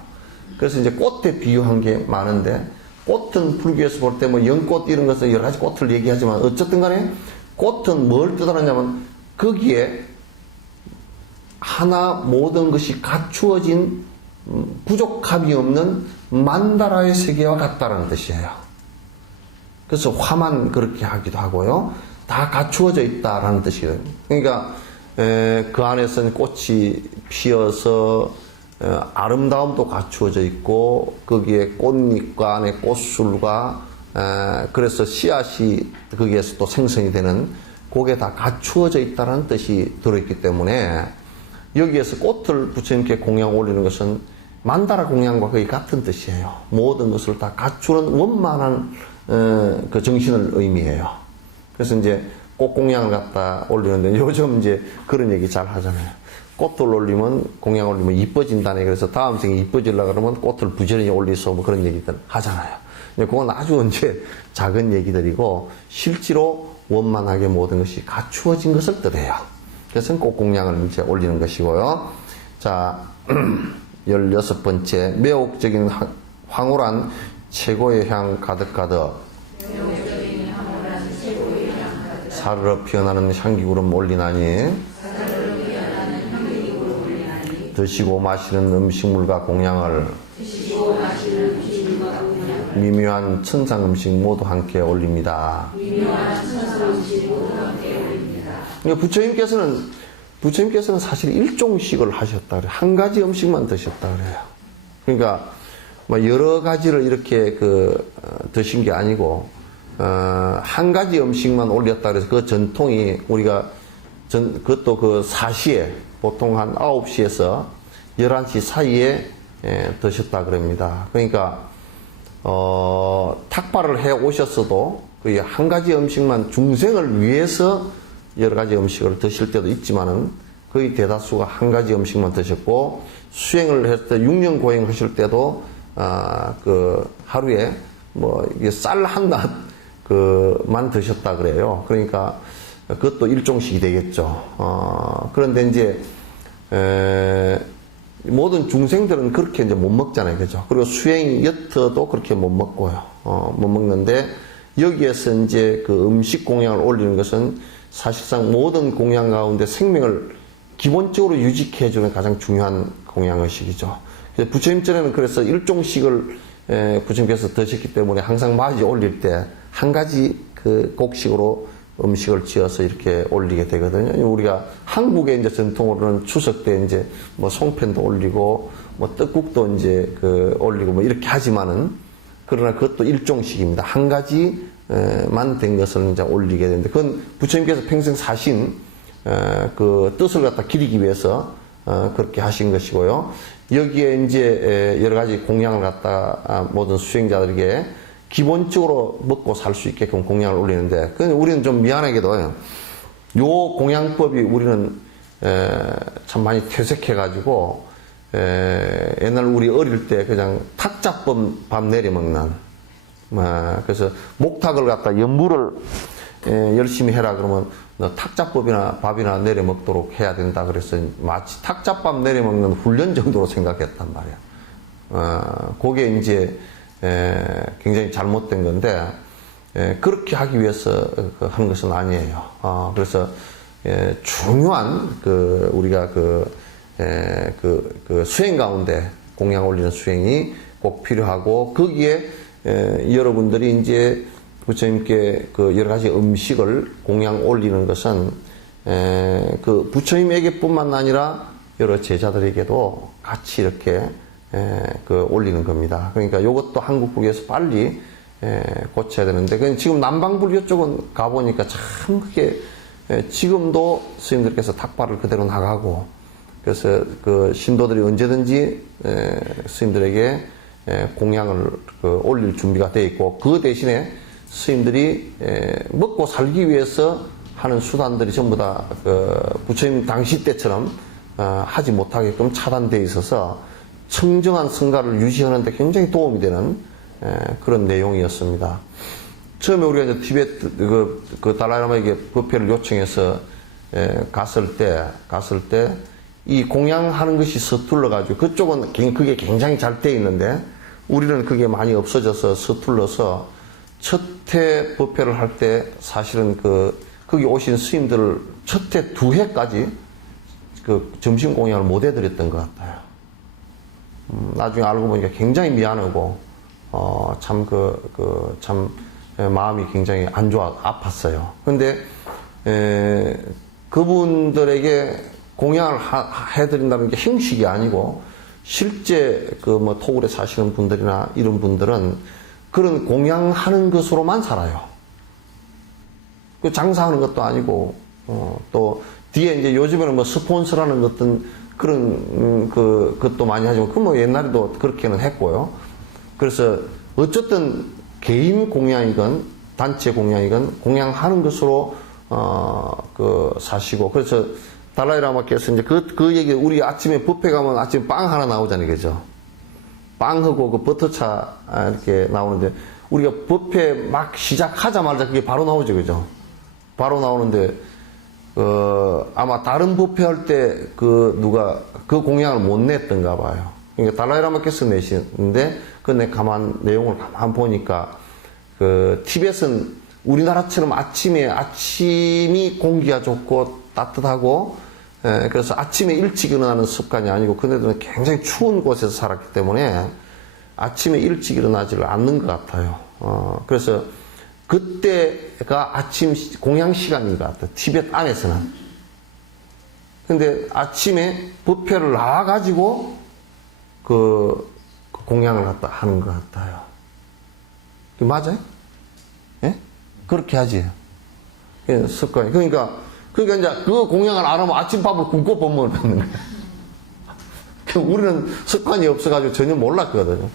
그래서 이제 꽃에 비유한 게 많은데, 꽃은 불교에서 볼 때 연꽃 이런 것은 여러 가지 꽃을 얘기하지만 어쨌든 간에 꽃은 뭘 뜻하느냐면 거기에 하나 모든 것이 갖추어진 부족함이 없는 만다라의 세계와 같다는 뜻이에요. 그래서 화만 그렇게 하기도 하고요. 다 갖추어져 있다라는 뜻이에요. 그러니까 그 안에서는 꽃이 피어서 아름다움도 갖추어져 있고 거기에 꽃잎과 안에 꽃술과 그래서 씨앗이 거기에서 또 생성이 되는, 그게 다 갖추어져 있다는 뜻이 들어있기 때문에 여기에서 꽃을 부처님께 공양 올리는 것은 만다라 공양과 거의 같은 뜻이에요. 모든 것을 다 갖추는 원만한 그 정신을 의미해요. 그래서 이제 꽃 공양을 갖다 올리는데 요즘 이제 그런 얘기 잘 하잖아요. 꽃을 올리면, 공양 올리면 이뻐진다네. 그래서 다음 생에 이뻐지려고 그러면 꽃을 부지런히 올리소, 그런 얘기들 하잖아요. 근데 그건 아주 이제 작은 얘기들이고 실제로 원만하게 모든 것이 갖추어진 것을 뜻해요. 그래서 꽃 공양을 이제 올리는 것이고요. 자, 16번째, 매혹적인 황홀한 최고의 향 가득가득 사르르 피어나는 향기구름 올리나니 드시고 마시는 음식물과 공양을 미묘한 천상 음식 모두 함께 올립니다. 그러니까 부처님께서는 사실 일종식을 하셨다 그래요. 한 가지 음식만 드셨다 그래요. 그러니까 뭐 여러 가지를 이렇게 드신 게 아니고 한 가지 음식만 올렸다 그래서 그 전통이 우리가 그것도 그 4시에 보통 한 9시에서 11시 사이에 드셨다 그럽니다. 그러니까 탁발을 해 오셨어도 거의 한 가지 음식만 중생을 위해서 여러 가지 음식을 드실 때도 있지만은 거의 대다수가 한 가지 음식만 드셨고, 수행을 했을 때 6년 고행하실 때도 하루에 뭐 쌀 한 낫 만 드셨다 그래요. 그러니까 그것도 일종식이 되겠죠. 그런데 이제 모든 중생들은 그렇게 이제 못 먹잖아요. 그죠? 그리고 수행 여터도 그렇게 못 먹고요. 못 먹는데, 여기에서 이제 그 음식 공양을 올리는 것은 사실상 모든 공양 가운데 생명을 기본적으로 유지해주는 가장 중요한 공양의식이죠. 부처님 전에는 그래서 일종식을 부처님께서 드셨기 때문에 항상 맞이 올릴 때 한 가지 그 곡식으로 음식을 지어서 이렇게 올리게 되거든요. 우리가 한국의 이제 전통으로는 추석 때 이제 뭐 송편도 올리고 뭐 떡국도 이제 올리고 뭐 이렇게 하지만은, 그러나 그것도 일종식입니다. 한 가지만 된 것을 이제 올리게 되는데, 그건 부처님께서 평생 사신 그 뜻을 갖다 기리기 위해서 그렇게 하신 것이고요. 여기에 이제 여러 가지 공양을 갖다 모든 수행자들에게 기본적으로 먹고 살 수 있게끔 공양을 올리는데, 우리는 좀 미안하게도 요 공양법이 우리는 참 많이 퇴색해가지고 옛날 우리 어릴 때 그냥 탁자밥 내려 먹는, 그래서 목탁을 갖다 연무를 열심히 해라 그러면 너 탁자법이나 밥이나 내려 먹도록 해야 된다 그래서 마치 탁자밥 내려 먹는 훈련 정도로 생각했단 말이야. 그게 이제 굉장히 잘못된 건데, 그렇게 하기 위해서 하는 것은 아니에요. 그래서 중요한 우리가 수행 가운데 공양 올리는 수행이 꼭 필요하고, 거기에 여러분들이 이제 부처님께 여러 가지 음식을 공양 올리는 것은 부처님에게뿐만 아니라 여러 제자들에게도 같이 이렇게 올리는 겁니다. 그러니까 이것도 한국국에서 빨리 고쳐야 되는데, 지금 남방불교 쪽은 가보니까 참 그게 지금도 스님들께서 탁발을 그대로 나가고, 그래서 신도들이 언제든지 스님들에게 공양을 올릴 준비가 되어 있고, 그 대신에 스님들이 먹고 살기 위해서 하는 수단들이 전부 다 부처님 당시 때처럼 하지 못하게끔 차단되어 있어서 청정한 성가를 유지하는 데 굉장히 도움이 되는 그런 내용이었습니다. 처음에 우리가 이제 티베트 달라이라마에게 법회를 요청해서 갔을 때 이 공양하는 것이 서툴러가지고, 그쪽은 그게 굉장히 잘 돼 있는데 우리는 그게 많이 없어져서 서툴러서 첫해 법회를 할 때 사실은 거기 오신 스님들을 첫해 2회까지 점심 공양을 못 해드렸던 것 같아요. 나중에 알고 보니까 굉장히 미안하고, 참 마음이 굉장히 안 아팠어요. 근데, 그분들에게 공양을 해드린다는 게 형식이 아니고, 실제 토굴에 사시는 분들이나 이런 분들은 그런 공양하는 것으로만 살아요. 장사하는 것도 아니고, 또, 뒤에 이제 요즘에는 스폰서라는 어떤 그런, 그것도 많이 하지만, 옛날에도 그렇게는 했고요. 그래서, 어쨌든, 개인 공양이건, 단체 공양이건, 공양하는 것으로, 사시고, 그래서, 달라이라마께서 이제 그 얘기, 우리 아침에 뷔페 가면 아침에 빵 하나 나오잖아요. 그죠? 빵하고 버터차 이렇게 나오는데, 우리가 뷔페 막 시작하자마자 그게 바로 나오죠. 그죠? 바로 나오는데, 아마 다른 뷔페 할 때 누가 공양을 못 냈던가 봐요. 그러니까 달라이라마께서 내시는데, 내용을 가만 보니까, 티벳은 우리나라처럼 아침이 공기가 좋고 따뜻하고, 그래서 아침에 일찍 일어나는 습관이 아니고, 그네들은 굉장히 추운 곳에서 살았기 때문에, 아침에 일찍 일어나지를 않는 것 같아요. 그래서 그때가 아침 공양 시간인 것 같아요. 티벳 안에서는. 근데 아침에 뷔페를 나와가지고 그 공양을 갖다 하는 것 같아요. 맞아요? 예? 그렇게 하지. 습관이. 그러니까 이제 그 공양을 안 하면 아침밥을 굶고 법문을 받는 거야. 우리는 습관이 없어가지고 전혀 몰랐거든요.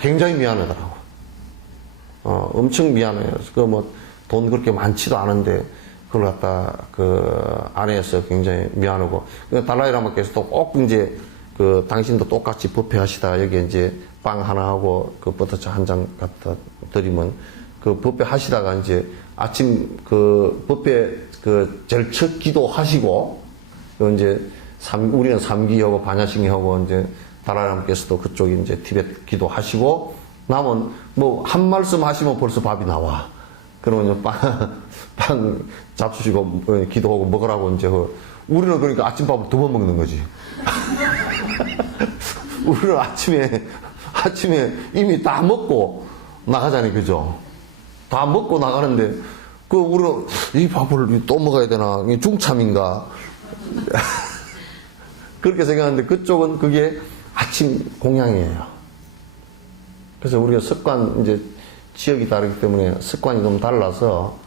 굉장히 미안하더라고. 엄청 미안해요. 돈 그렇게 많지도 않은데, 그걸 갖다, 안에서 굉장히 미안하고. 달라이라마께서도 꼭 이제, 당신도 똑같이 뷔페 하시다가 여기 이제 빵 하나 하고 버터차 한 잔 갖다 드리면, 뷔페 하시다가 이제 아침 뷔페 제일 첫 기도 하시고, 이제 우리는 삼기하고 반야신기하고 이제 달라이라마께서도 그쪽에 이제 티벳 기도 하시고, 남은 한 말씀 하시면 벌써 밥이 나와. 그러면 빵 잡수시고 기도하고 먹으라고 이제 우리는 그러니까 아침밥을 2번 먹는 거지. 우리는 아침에 이미 다 먹고 나가잖아요, 그죠? 다 먹고 나가는데 우리는 이 밥을 또 먹어야 되나? 중참인가? 그렇게 생각하는데 그쪽은 그게 아침 공양이에요. 그래서 우리가 이제 지역이 다르기 때문에 습관이 좀 달라서,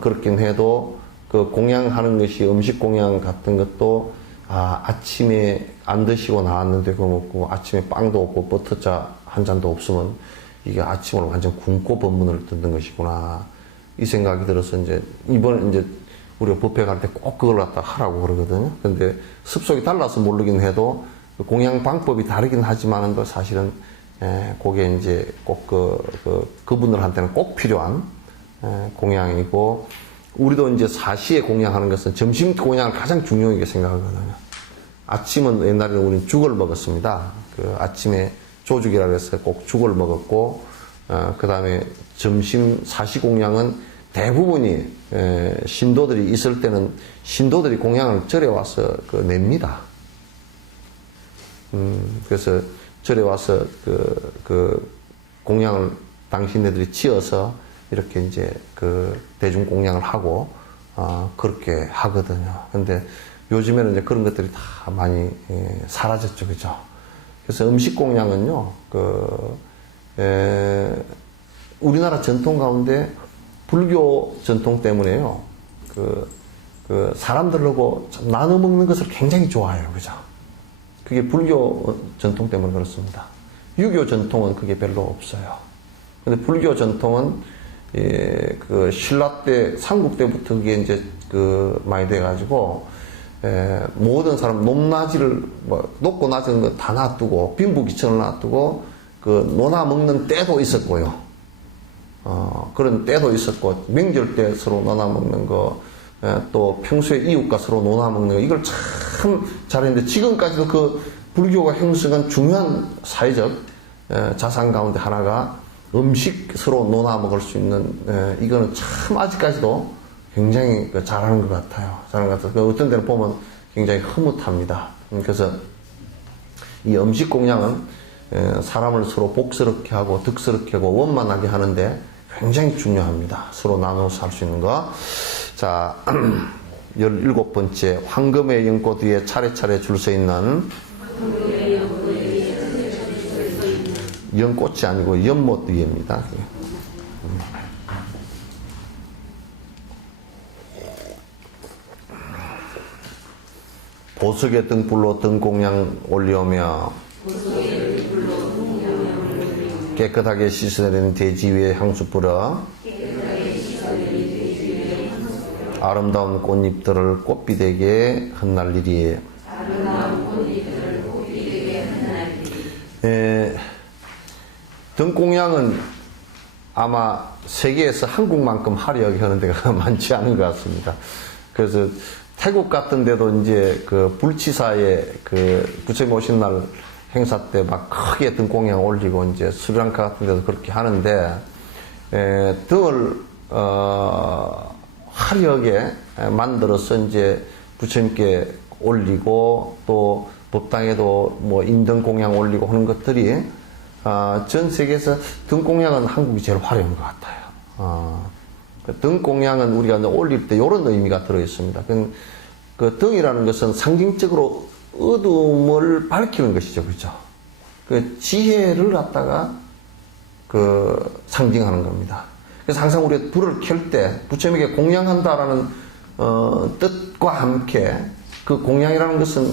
그렇긴 해도 공양하는 것이 음식 공양 같은 것도, 아침에 안 드시고 나왔는데 그거 먹고 아침에 빵도 없고 버터차 한 잔도 없으면 이게 아침을 완전 굶고 법문을 듣는 것이구나. 이 생각이 들어서 이번에 우리가 뷔페 갈 때 꼭 그걸 갖다 하라고 그러거든요. 근데 습속이 달라서 모르긴 해도 공양 방법이 다르긴 하지만은 사실은 그게 이제 꼭 그분들한테는 꼭 필요한 공양이고, 우리도 이제 사시에 공양하는 것은 점심 공양을 가장 중요하게 생각하거든요. 아침은 옛날에는 우리는 죽을 먹었습니다. 아침에 조죽이라고 해서 꼭 죽을 먹었고, 그 다음에 점심 사시 공양은 대부분이 신도들이 있을 때는 신도들이 공양을 절에 와서 냅니다. 그래서 절에 와서 공양을 당신네들이 지어서 이렇게 이제 대중 공양을 하고, 그렇게 하거든요. 근데 요즘에는 이제 그런 것들이 다 많이 사라졌죠. 그죠? 그래서 음식 공양은요, 우리나라 전통 가운데 불교 전통 때문에요, 사람들하고 나눠 먹는 것을 굉장히 좋아해요. 그죠? 그게 불교 전통 때문에 그렇습니다. 유교 전통은 그게 별로 없어요. 근데 불교 전통은, 신라 때, 삼국 때부터 그게 이제 많이 돼가지고, 모든 사람, 높낮이를, 높고 낮은 거 다 놔두고, 빈부귀천을 놔두고, 노나 먹는 때도 있었고요. 그런 때도 있었고, 명절 때 서로 노나 먹는 거, 또 평소에 이웃과 서로 노나 먹는 거, 이걸 참 잘했는데, 지금까지도 불교가 형성한 중요한 사회적 자산 가운데 하나가 음식 서로 노나 먹을 수 있는, 이거는 참 아직까지도 굉장히 잘하는 것 같아요. 잘하는 것 같아요. 어떤 데는 보면 굉장히 흐뭇합니다. 그래서 이 음식 공양은 사람을 서로 복스럽게 하고 득스럽게 하고 원만하게 하는데 굉장히 중요합니다. 서로 나눠서 할 수 있는 거. 자, 17번째, 황금의 연꽃 위에 차례차례 줄 서 있는, 연꽃이 아니고 연못 위에입니다. 보석의 등불로 등공양 올려오며 깨끗하게 씻어내린 돼지 위에 향수 뿌려 아름다운 꽃잎들을 꽃비되게 흩날리리. 등공양은 아마 세계에서 한국만큼 화려하게 하는 데가 많지 않은 것 같습니다. 그래서 태국 같은 데도 이제 불치사에 부처님 오신 날 행사 때 막 크게 등공양 올리고, 이제 스리랑카 같은 데도 그렇게 하는데, 등을 화려하게 만들어서 이제 부처님께 올리고, 또 법당에도 인등 공양 올리고 하는 것들이 전 세계에서 등공양은 한국이 제일 화려한 것 같아요. 그 등공양은 우리가 이제 올릴 때 이런 의미가 들어있습니다. 그 등이라는 것은 상징적으로 어둠을 밝히는 것이죠. 그죠? 그 지혜를 갖다가 그 상징하는 겁니다. 그래서 항상 우리가 불을 켤 때 부처님에게 공양한다라는 뜻과 함께 그 공양이라는 것은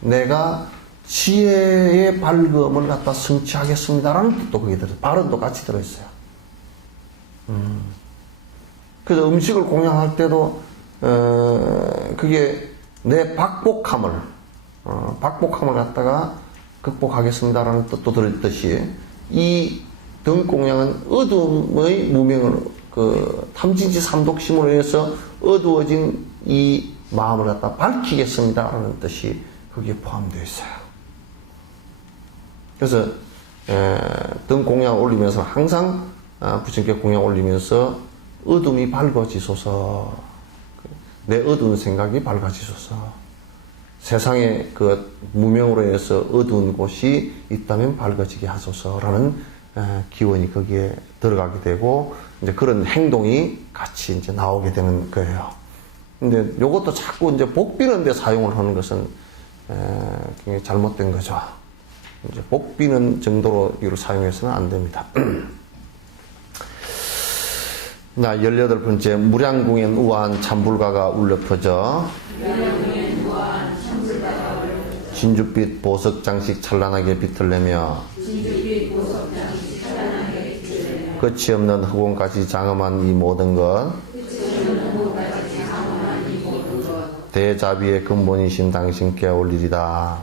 내가 지혜의 밝음을 갖다 성취하겠습니다라는 뜻도 거기에 들어있어요. 발언도 같이 들어있어요. 그래서 음식을 공양할 때도 그게 내 박복함을 갖다가 극복하겠습니다라는 뜻도 들었듯이 이 등공양은 어둠의 무명을 탐진치 삼독심으로 인해서 어두워진 이 마음을 갖다 밝히겠습니다라는 뜻이 거기에 포함되어 있어요. 그래서 등공양 올리면서 항상 부처님께 공양 올리면서 어둠이 밝아지소서, 내 어두운 생각이 밝아지소서, 세상에 그 무명으로 인해서 어두운 곳이 있다면 밝아지게 하소서라는 기원이 거기에 들어가게 되고 이제 그런 행동이 같이 이제 나오게 되는 거예요. 근데 요것도 자꾸 이제 복비는 데 사용을 하는 것은 굉장히 잘못된 거죠. 이제 복비는 정도로 이걸 사용해서는 안 됩니다. 나 18번째 무량궁엔 우아한 참불가가 울려 퍼져 진주빛 보석 장식 찬란하게 빛을 내며 끝이 없는 허공까지 장엄한 이 모든 것 대자비의 근본이신 당신께 올리리다.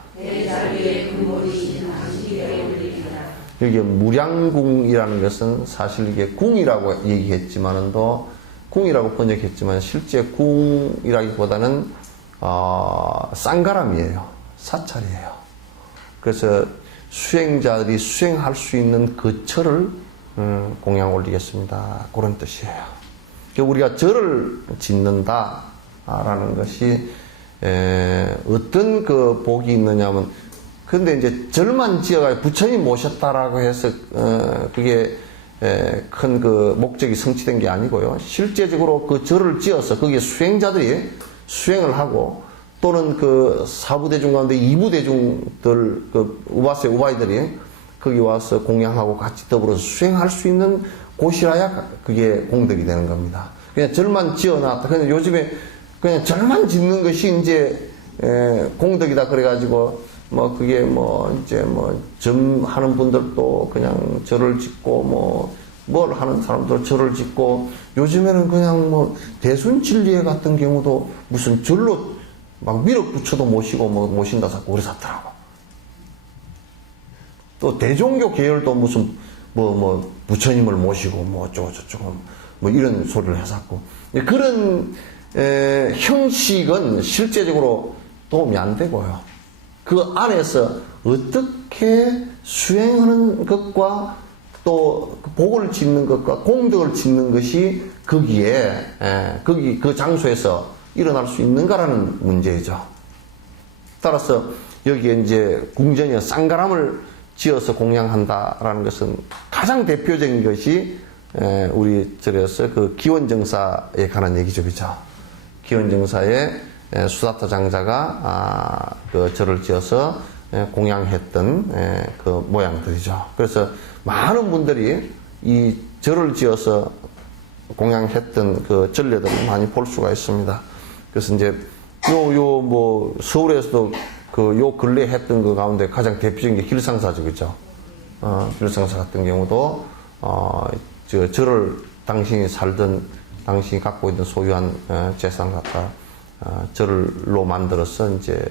여기 무량궁이라는 것은 사실 이게 궁이라고 얘기했지만은도 궁이라고 번역했지만 실제 궁이라기보다는 쌍가람이에요. 사찰이에요. 그래서 수행자들이 수행할 수 있는 그 절을 공양 올리겠습니다. 그런 뜻이에요. 우리가 절을 짓는다라는 것이 어떤 그 복이 있느냐면 근데 이제 절만 지어가 부처님 모셨다라고 해서 그게 큰 그 목적이 성취된 게 아니고요. 실제적으로 그 절을 지어서 거기에 수행자들이 수행을 하고 또는 그 사부대중 가운데 이부대중들 그 우바이들이 거기 와서 공양하고 같이 더불어서 수행할 수 있는 곳이라야 그게 공덕이 되는 겁니다. 그냥 절만 지어놨다. 근데 요즘에 그냥 절만 짓는 것이 이제 공덕이다 그래가지고 뭐 그게 뭐 이제 뭐 점하는 분들도 그냥 절을 짓고 뭐 뭘 하는 사람들 절을 짓고 요즘에는 그냥 뭐 대순진리회 같은 경우도 무슨 절로 막 밀어붙여도 모시고 뭐 모신다 자꾸 그래서 하더라고. 또 대종교 계열도 무슨 뭐 부처님을 모시고 뭐 어쩌고 저쩌고 뭐 이런 소리를 해서고 그런 형식은 실제적으로 도움이 안 되고요. 그 안에서 어떻게 수행하는 것과 또 복을 짓는 것과 공덕을 짓는 것이 거기에 거기 그 장소에서 일어날 수 있는가라는 문제이죠. 따라서 여기에 이제 궁전에 쌍가람을 지어서 공양한다라는 것은 가장 대표적인 것이 우리 절에서 그 기원정사에 관한 얘기죠, 그죠? 기원정사에 수다타 장자가 그 절을 지어서 공양했던 그 모양들이죠. 그래서 많은 분들이 이 절을 지어서 공양했던 그 전례들을 많이 볼 수가 있습니다. 그래서 이제 뭐 서울에서도 그 요 근래 했던 그 가운데 가장 대표적인 게 길상사죠, 그죠? 길상사 같은 경우도 저 절을 당신이 갖고 있는 소유한 재산을 갖다 절로 만들어서 이제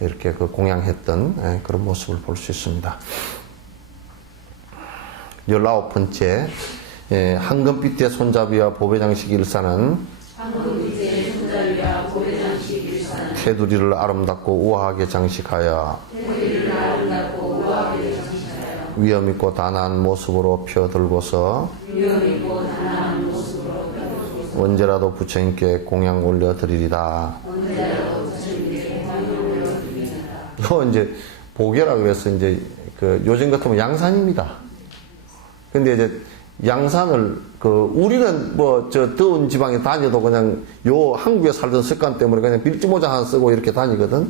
이렇게 그 공양했던 그런 모습을 볼 수 있습니다. 19번째 황금빛의 손잡이와 보배장식 일사는 테두리를 아름답고 우아하게 장식하여 위엄있고 단아한 모습으로 펴들고서 언제라도 부처님께 공양 올려드리리다. 이거 이제 보계라 그래서 이제 요즘 같으면 양산입니다. 근데 이제 양산을 우리는 뭐 저 더운 지방에 다녀도 그냥 한국에 살던 습관 때문에 그냥 밀짚모자 하나 쓰고 이렇게 다니거든.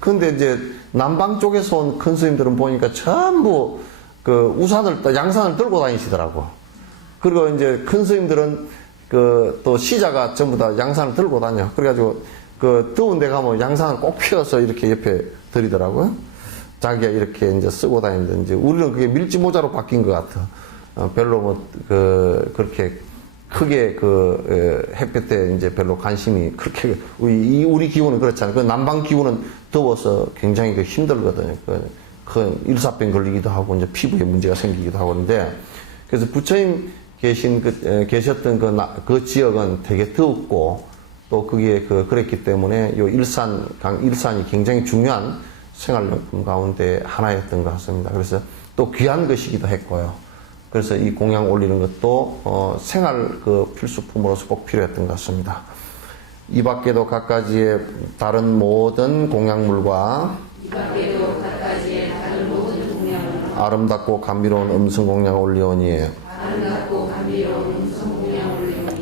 근데 이제 남방 쪽에서 온 큰 스님들은 보니까 전부 양산을 들고 다니시더라고. 그리고 이제 큰 스님들은 또 시자가 전부 다 양산을 들고 다녀. 그래가지고 더운 데 가면 양산을 꼭 펴서 이렇게 옆에 드리더라고요. 자기가 이렇게 이제 쓰고 다니는데, 이제 우리는 그게 밀짚모자로 바뀐 것 같아. 별로 그렇게 크게 햇볕에 이제 별로 관심이 그렇게, 우리 기후는 그렇잖아요. 남방 기후는 더워서 굉장히 힘들거든요. 일사병 걸리기도 하고, 이제 피부에 문제가 생기기도 하고 그런데, 그래서 부처님 계셨던 그 지역은 되게 더웠고, 또 그게 그랬기 때문에 일산이 굉장히 중요한 생활용품 가운데 하나였던 것 같습니다. 그래서 또 귀한 것이기도 했고요. 그래서 이 공양 올리는 것도 생활 필수품으로서 꼭 필요했던 것 같습니다. 이 밖에도 갖가지의 다른 모든 공양물과 아름답고 감미로운 음성 공양 올리오니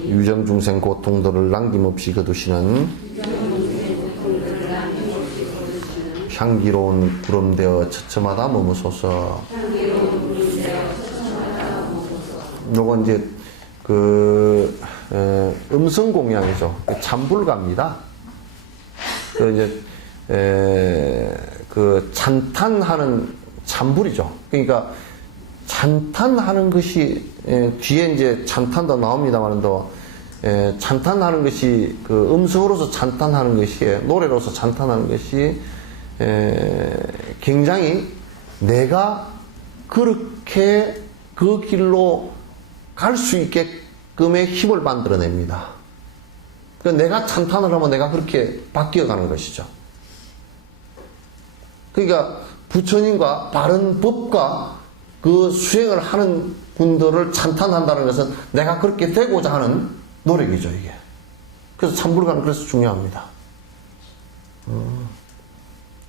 유정중생 고통들을 남김없이 거두시는 향기로운 구름되어 처처마다 머무소서. 요건 이제 음성 공양이죠. 참불가입니다. 찬탄하는 참불이죠. 그러니까 찬탄하는 것이 뒤에 이제 찬탄도 나옵니다만도 찬탄하는 것이 음성으로서 찬탄하는 것이 노래로서 찬탄하는 것이 굉장히 내가 그렇게 그 길로 갈 수 있게끔의 힘을 만들어냅니다. 그러니까 내가 찬탄을 하면 내가 그렇게 바뀌어가는 것이죠. 그러니까 부처님과 바른 법과 그 수행을 하는 분들을 찬탄한다는 것은 내가 그렇게 되고자 하는 노력이죠, 이게. 그래서 참불가는 그래서 중요합니다.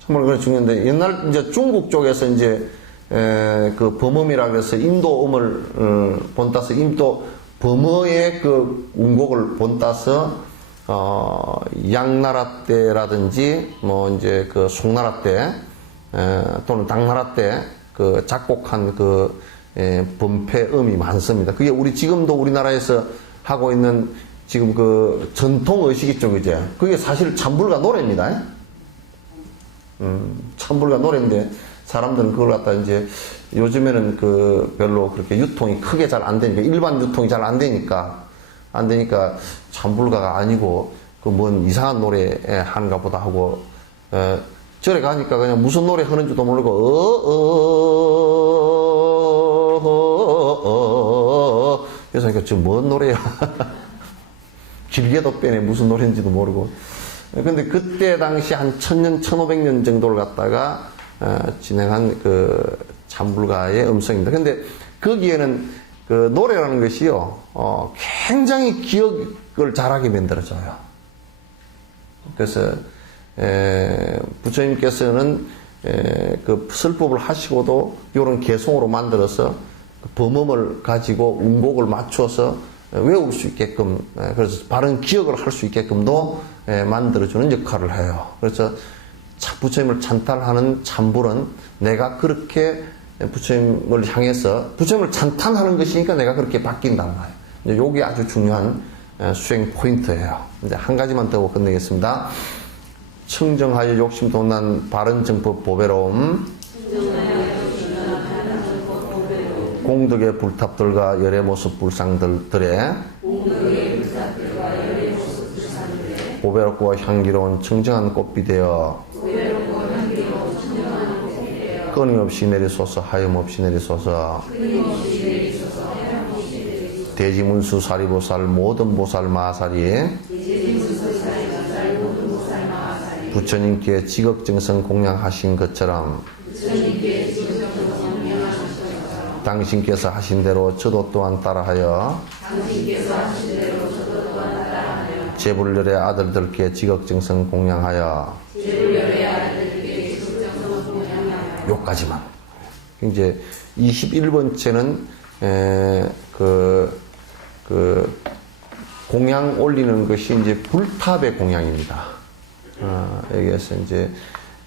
참불가는 중요한데, 옛날 이제 중국 쪽에서 이제 범음이라 그래서 인도음을 본따서 범어의 운곡을 본따서 양나라 때라든지 이제 송나라 때 또는 당나라 때 작곡한 범패음이 많습니다. 그게 지금도 우리나라에서 하고 있는 지금 전통 의식이죠, 그제? 그게 사실 참불가 노래입니다. 참불가 노래인데 사람들은 그걸 갖다 이제 요즘에는 별로 그렇게 유통이 크게 잘 안 되니까, 일반 유통이 잘 안 되니까 참불가가 아니고 뭔 이상한 노래 하는가 보다 하고 절에 가니까 그냥 무슨 노래 하는지도 모르고 그래서 지금 뭔 노래야 길게도 빼네 무슨 노래인지도 모르고. 근데 그때 당시 한 1000년 1500년 정도를 갖다가 진행한 참불가의 음성입니다. 근데 거기에는 노래라는 것이요 굉장히 기억을 잘하게 만들어져요. 그래서 부처님께서는 설법을 하시고도 이런 개성으로 만들어서 범음을 가지고 운곡을 맞춰서 외울 수 있게끔, 그래서 바른 기억을 할 수 있게끔도 만들어주는 역할을 해요. 그래서 부처님을 찬탄하는 참불은 내가 그렇게 부처님을 향해서 부처님을 찬탄하는 것이니까 내가 그렇게 바뀐단 말이에요. 이게 아주 중요한 수행 포인트예요. 이제 한 가지만 더 끝내겠습니다. 청정하여 욕심돈난 바른 정법 보배로움, 공덕의 불탑들과 열의 모습 불상들의 보배롭고 향기로운 청정한 꽃비 되어 끊임없이 내리소서 하염없이 내리소서. 대지문수 사리보살 모든 보살 마살이 부처님께 지극정성 공양하신 것처럼 당신께서 하신 대로 저도 또한 따라하여 제불열의 아들들께 지극정성 공양하여 요까지만 이제 21번째는 공양 올리는 것이 이제 불탑의 공양입니다. 여기에서 이제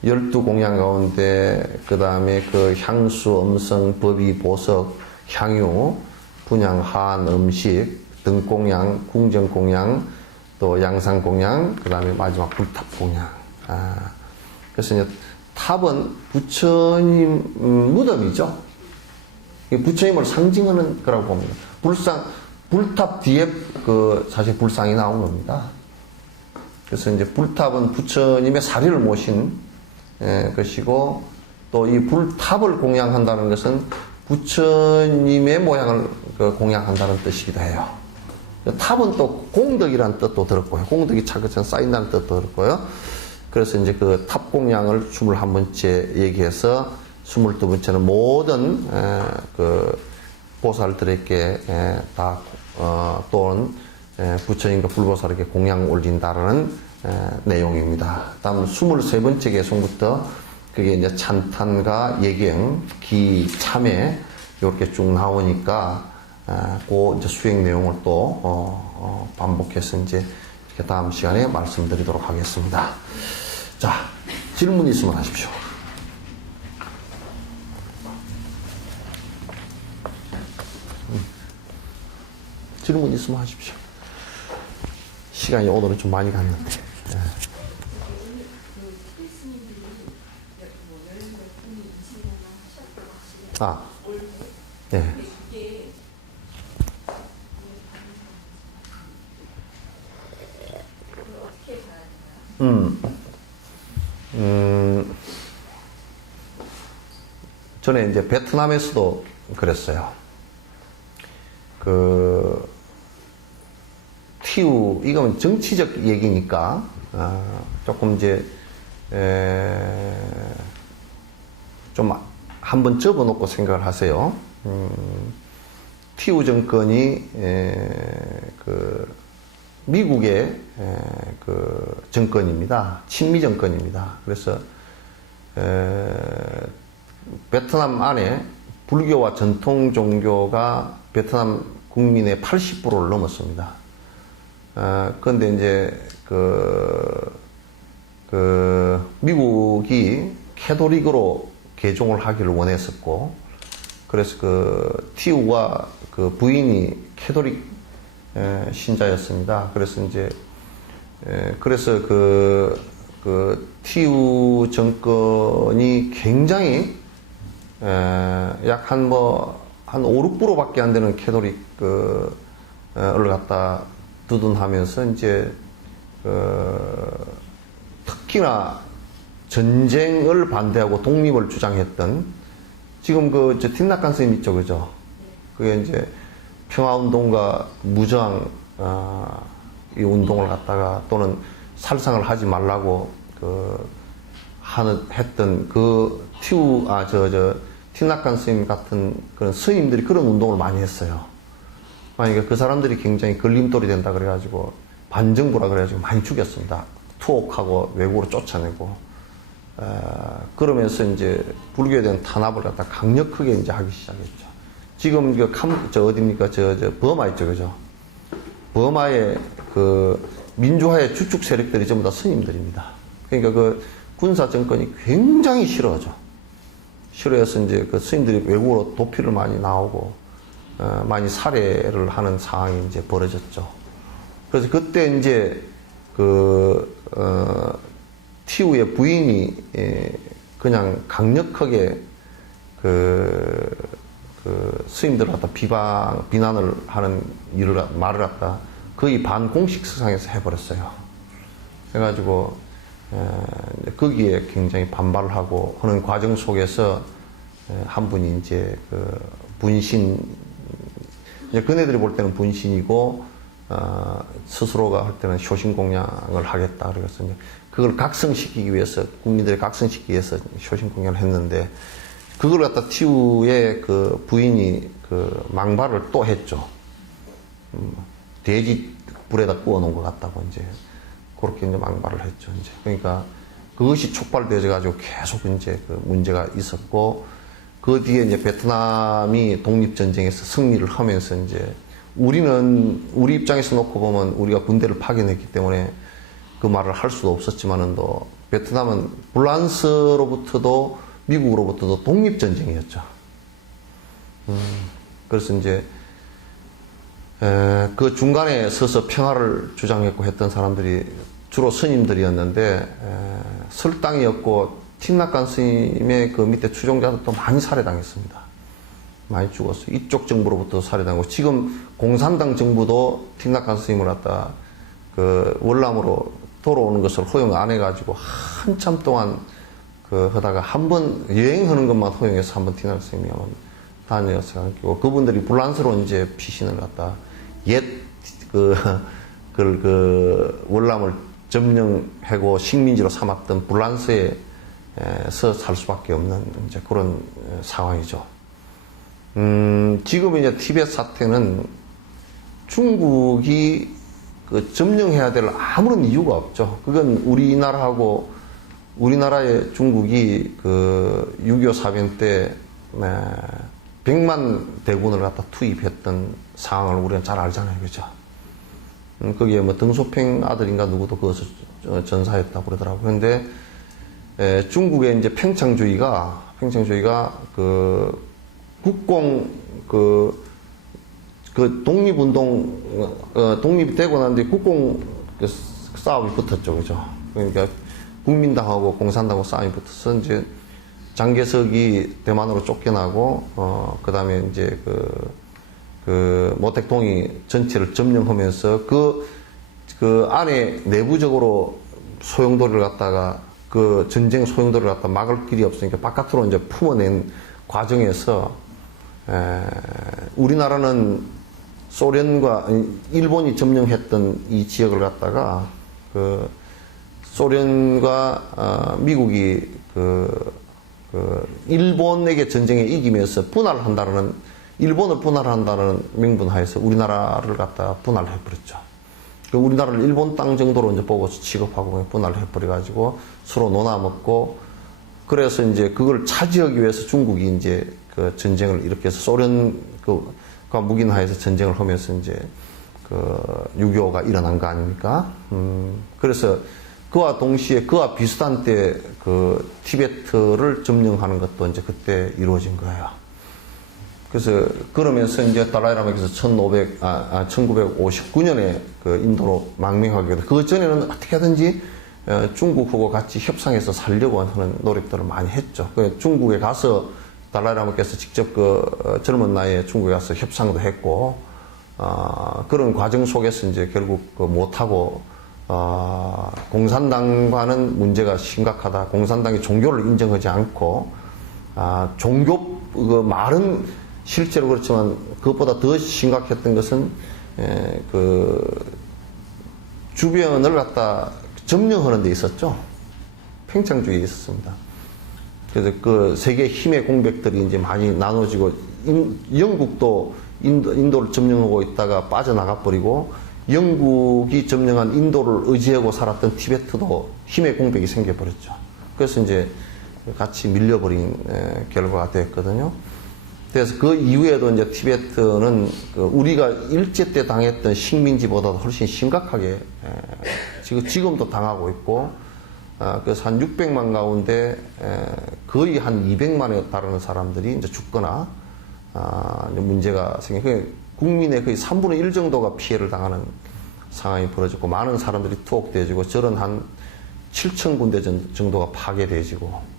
12공양 가운데 그 다음에 그 향수, 음성, 법의, 보석, 향유, 분양, 한, 음식, 등공양, 궁정공양, 또 양상공양, 그 다음에 마지막 불탑공양. 그래서 이제 탑은 부처님 무덤이죠. 부처님을 상징하는 거라고 봅니다. 불탑 뒤에 사실 불상이 나온 겁니다. 그래서 이제 불탑은 부처님의 사리를 모신 것이고, 또 이 불탑을 공양한다는 것은 부처님의 모양을 공양한다는 뜻이기도 해요. 탑은 또 공덕이라는 뜻도 들었고요. 공덕이 차근차근 쌓인다는 뜻도 들었고요. 그래서 이제 그 탑 공양을 21번째 얘기해서 22번째는 모든 보살들에게 다 또는 부처님과 불보살에게 공양 올린다라는 내용입니다. 다음 23번째 개송부터 그게 이제 찬탄과 예경, 기, 참회 이렇게 쭉 나오니까 그 이제 수행 내용을 또 반복해서 이제 이렇게 다음 시간에 말씀드리도록 하겠습니다. 자, 질문 있으면 하십시오. 질문 있으면 하십시오. 시간이 오늘은 좀 많이 갔는데. 네. 전에 이제 베트남에서도 그랬어요. 티우, 이건 정치적 얘기니까, 조금 이제, 좀 한번 접어놓고 생각을 하세요. 티우 정권이, 미국의, 정권입니다. 친미 정권입니다. 그래서, 베트남 안에 불교와 전통 종교가 베트남 국민의 80%를 넘었습니다. 그런데 이제 미국이 캐톨릭으로 개종을 하기를 원했었고, 그래서 티우가 부인이 캐톨릭 신자였습니다. 그래서 이제 그래서 티우 정권이 굉장히 약 한 5, 6%밖에 안 되는 캐톨릭 을 갖다 두둔하면서 이제 특히나 전쟁을 반대하고 독립을 주장했던, 지금 틴나칸 스님 있죠, 그죠? 그게 이제 평화운동과 무저항 이 운동을 갖다가 또는 살상을 하지 말라고 했던 틴나칸 스님 같은 그런 스님들이 그런 운동을 많이 했어요. 그러니까 그 사람들이 굉장히 걸림돌이 된다 그래가지고 반정부라 그래가지고 많이 죽였습니다. 투옥하고 외국으로 쫓아내고, 그러면서 이제 불교에 대한 탄압을 갖다 강력하게 이제 하기 시작했죠. 지금 어딥니까? 버마 있죠, 그죠? 버마의 민주화의 주축 세력들이 전부 다 스님들입니다. 그러니까 군사 정권이 굉장히 싫어하죠. 싫어해서 이제 스님들이 외국으로 도피를 많이 나오고, 많이 살해를 하는 상황이 이제 벌어졌죠. 그래서 그때 이제 티우의 부인이 그냥 강력하게 스님들을 갖다 비난을 하는 말을 갖다 거의 반공식 서상에서 해버렸어요. 그래가지고 거기에 굉장히 반발을 하고 하는 과정 속에서 한 분이 이제 분신, 그네들이 볼 때는 분신이고 스스로가 할 때는 효신공양을 하겠다. 그래서 이제 그걸 각성시키기 위해서, 국민들이 각성시키기 위해서 효신공양을 했는데, 그걸 갖다 티우의 부인이 망발을 또 했죠. 돼지 불에다 구워 놓은 것 같다고 이제 그렇게 이제 망발을 했죠. 이제 그러니까 그것이 촉발되어 가지고 계속 이제 문제가 있었고, 그 뒤에 이제 베트남이 독립전쟁에서 승리를 하면서 이제 우리 입장에서 놓고 보면 우리가 군대를 파견했기 때문에 그 말을 할 수도 없었지만은 또 베트남은 프랑스로부터도 미국으로부터도 독립전쟁이었죠. 그래서 이제 그 중간에 서서 평화를 주장했고 했던 사람들이 주로 스님들이었는데 설당이었고 틱낙간 스님의 그 밑에 추종자들도 많이 살해당했습니다. 많이 죽었어요. 이쪽 정부로부터 살해당하고 지금 공산당 정부도 틱낙간 스님을 갖다 그 월남으로 돌아오는 것을 허용 안 해가지고 한참 동안 그 하다가 한 번 여행하는 것만 허용해서 한 번 틱낙간 스님이 한번 다녀서 그분들이 불란서로 이제 피신을 갖다 그 월남을 점령하고 식민지로 삼았던 불란서에서 살 수밖에 없는 이제 그런 상황이죠. 지금 이제 티벳 사태는 중국이 그 점령해야 될 아무런 이유가 없죠. 그건 우리나라의 중국이 그 6.25 사변 때 100만 대군을 갖다 투입했던 상황을 우리는 잘 알잖아요. 그죠? 거기에 뭐 등소팽 아들인가 누구도 그것을 전사했다고 그러더라고요. 그런데 중국의 이제 팽창주의가 그 국공 그 독립운동 독립이 되고 난 뒤에 국공 싸움이 붙었죠. 그죠? 그러니까 국민당하고 공산당하고 싸움이 붙어서 이제 장개석이 대만으로 쫓겨나고 그다음에 이제 그 모택동이 전체를 점령하면서 그 안에 내부적으로 소용돌이를 갖다가 그 전쟁 소용돌이를 갖다 막을 길이 없으니까 바깥으로 이제 품어낸 과정에서 우리나라는 소련과 일본이 점령했던 이 지역을 갖다가 그 소련과 미국이 일본에게 전쟁에 이기면서 일본을 분할한다는 명분하에서 우리나라를 갖다 분할해버렸죠. 우리나라를 일본 땅 정도로 이제 보고 취급하고 분할해버려가지고 서로 논아먹고 그래서 이제 그걸 차지하기 위해서 중국이 이제 그 전쟁을 일으켜서 소련과 묵인하에서 전쟁을 하면서 이제 그 6.25가 일어난 거 아닙니까? 그래서 그와 동시에 그와 비슷한 때 그 티베트를 점령하는 것도 이제 그때 이루어진 거예요. 그래서 그러면서 이제 달라이라마께서 1959년에 그 인도로 망명하게 되고 그 전에는 어떻게 하든지 중국하고 같이 협상해서 살려고 하는 노력들을 많이 했죠. 중국에 가서 달라이라마께서 직접 그 젊은 나이에 중국에 가서 협상도 했고 그런 과정 속에서 이제 결국 그 못하고 공산당과는 문제가 심각하다. 공산당이 종교를 인정하지 않고 종교 그 말은 실제로 그렇지만 그것보다 더 심각했던 것은 그 주변을 갖다 점령하는 데 있었죠. 팽창주의에 있었습니다. 그래서 그 세계 힘의 공백들이 이제 많이 나눠지고 영국도 인도를 점령하고 있다가 빠져나가 버리고 영국이 점령한 인도를 의지하고 살았던 티베트도 힘의 공백이 생겨버렸죠. 그래서 이제 같이 밀려버린 결과가 됐거든요. 그래서 그 이후에도 이제 티베트는 우리가 일제 때 당했던 식민지보다도 훨씬 심각하게 지금도 당하고 있고 그래서 한 600만 가운데 거의 한 200만에 달하는 사람들이 이제 죽거나 문제가 생기고 국민의 거의 3분의 1 정도가 피해를 당하는 상황이 벌어졌고 많은 사람들이 투옥되어지고 저런 한 7천 군데 정도가 파괴되어지고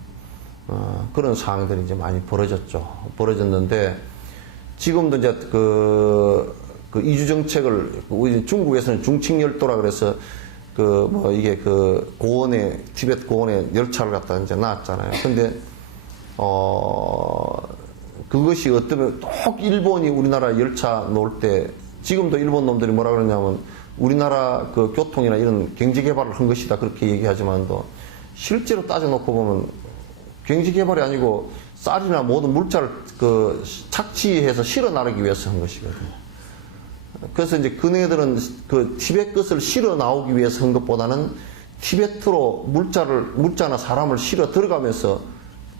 그런 상황들이 이제 많이 벌어졌는데 지금도 이제 그 이주 정책을 중국에서는 중칭열도라 그래서 이게 고원에 티베트 고원에 열차를 갖다 이제 놨잖아요. 근데 그것이 어쩌면 꼭 일본이 우리나라 열차 놓을 때 지금도 일본 놈들이 뭐라 그러냐면 우리나라 그 교통이나 이런 경제 개발을 한 것이다 그렇게 얘기하지만도 실제로 따져놓고 보면 경제 개발이 아니고 쌀이나 모든 물자를 착취해서 실어 나르기 위해서 한 것이거든요. 그래서 이제 그네들은 그 티베트 것을 실어 나오기 위해서 한 것보다는 티베트로 물자나 사람을 실어 들어가면서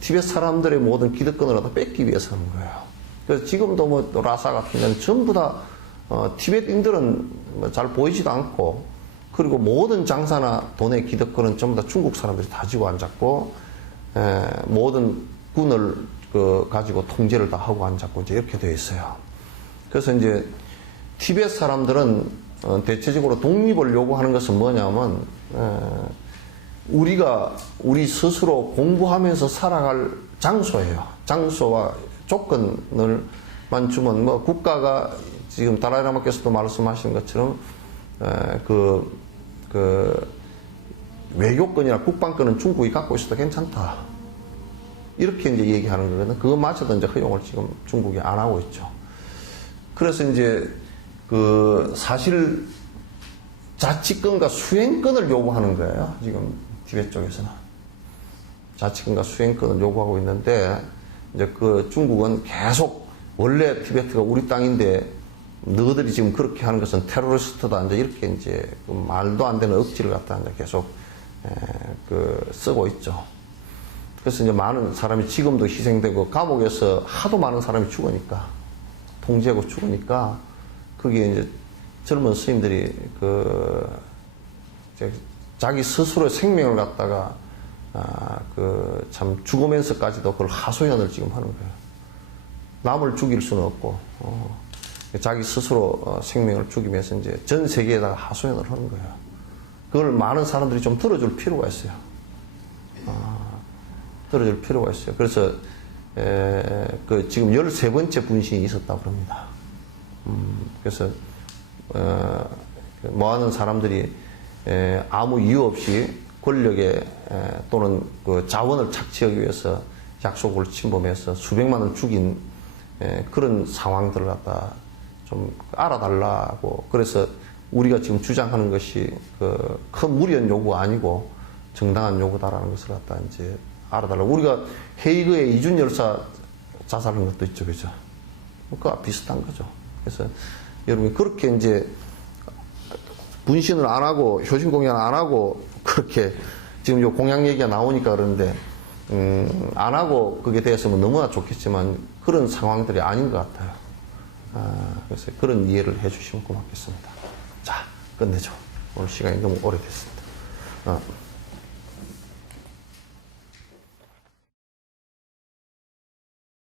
티벳 사람들의 모든 기득권을 다 뺏기 위해서 하는 거예요. 그래서 지금도 뭐 라사 같은 데는 전부 다 티벳인들은 잘 보이지도 않고, 그리고 모든 장사나 돈의 기득권은 전부 다 중국 사람들이 다 쥐고 앉았고, 모든 군을 가지고 통제를 다 하고 앉았고, 이제 이렇게 되어 있어요. 그래서 이제 티벳 사람들은 대체적으로 독립을 요구하는 것은 뭐냐면, 우리 스스로 공부하면서 살아갈 장소예요. 장소와 조건을만 주면, 뭐 국가가 지금 달라이라마께서도 말씀하신 것처럼 외교권이나 국방권은 중국이 갖고 있어도 괜찮다, 이렇게 이제 얘기하는 거거든요. 그것마저도 이제 허용을 지금 중국이 안 하고 있죠. 그래서 이제 사실 자치권과 수행권을 요구하는 거예요. 지금 티벳 쪽에서는 자치권과 수행권을 요구하고 있는데, 이제 중국은 계속 원래 티베트가 우리 땅인데 너희들이 지금 그렇게 하는 것은 테러리스트다, 이제 이렇게 이제 말도 안 되는 억지를 갖다 이제 계속 쓰고 있죠. 그래서 이제 많은 사람이 지금도 희생되고, 감옥에서 하도 많은 사람이 죽으니까, 통제하고 죽으니까, 거기에 이제 젊은 스님들이 자기 스스로의 생명을 갖다가 참 죽으면서까지도 그걸 하소연을 지금 하는 거예요. 남을 죽일 수는 없고, 자기 스스로 생명을 죽이면서 이제 전 세계에다가 하소연을 하는 거예요. 그걸 많은 사람들이 좀 들어줄 필요가 있어요. 들어줄 필요가 있어요. 그래서 지금 13번째 분신이 있었다고 그럽니다. 그래서 뭐하는 사람들이 아무 이유 없이 권력에 또는 자원을 착취하기 위해서 약속을 침범해서 수백만 원 죽인 그런 상황들을 갖다 좀 알아달라고. 그래서 우리가 지금 주장하는 것이 큰 무리한 요구가 아니고 정당한 요구다라는 것을 갖다 이제 알아달라고. 우리가 헤이그의 이준 열사 자살한 것도 있죠, 그죠? 그거와 비슷한 거죠. 그래서 여러분, 그렇게 이제 분신을 안 하고 효신 공연 안 하고, 그렇게 지금 요 공약 얘기가 나오니까 그러는데, 안 하고 그게 되었으면 너무나 좋겠지만 그런 상황들이 아닌 것 같아요. 그래서 그런 이해를 해주시면 고맙겠습니다. 자, 끝내죠. 오늘 시간이 너무 오래됐습니다.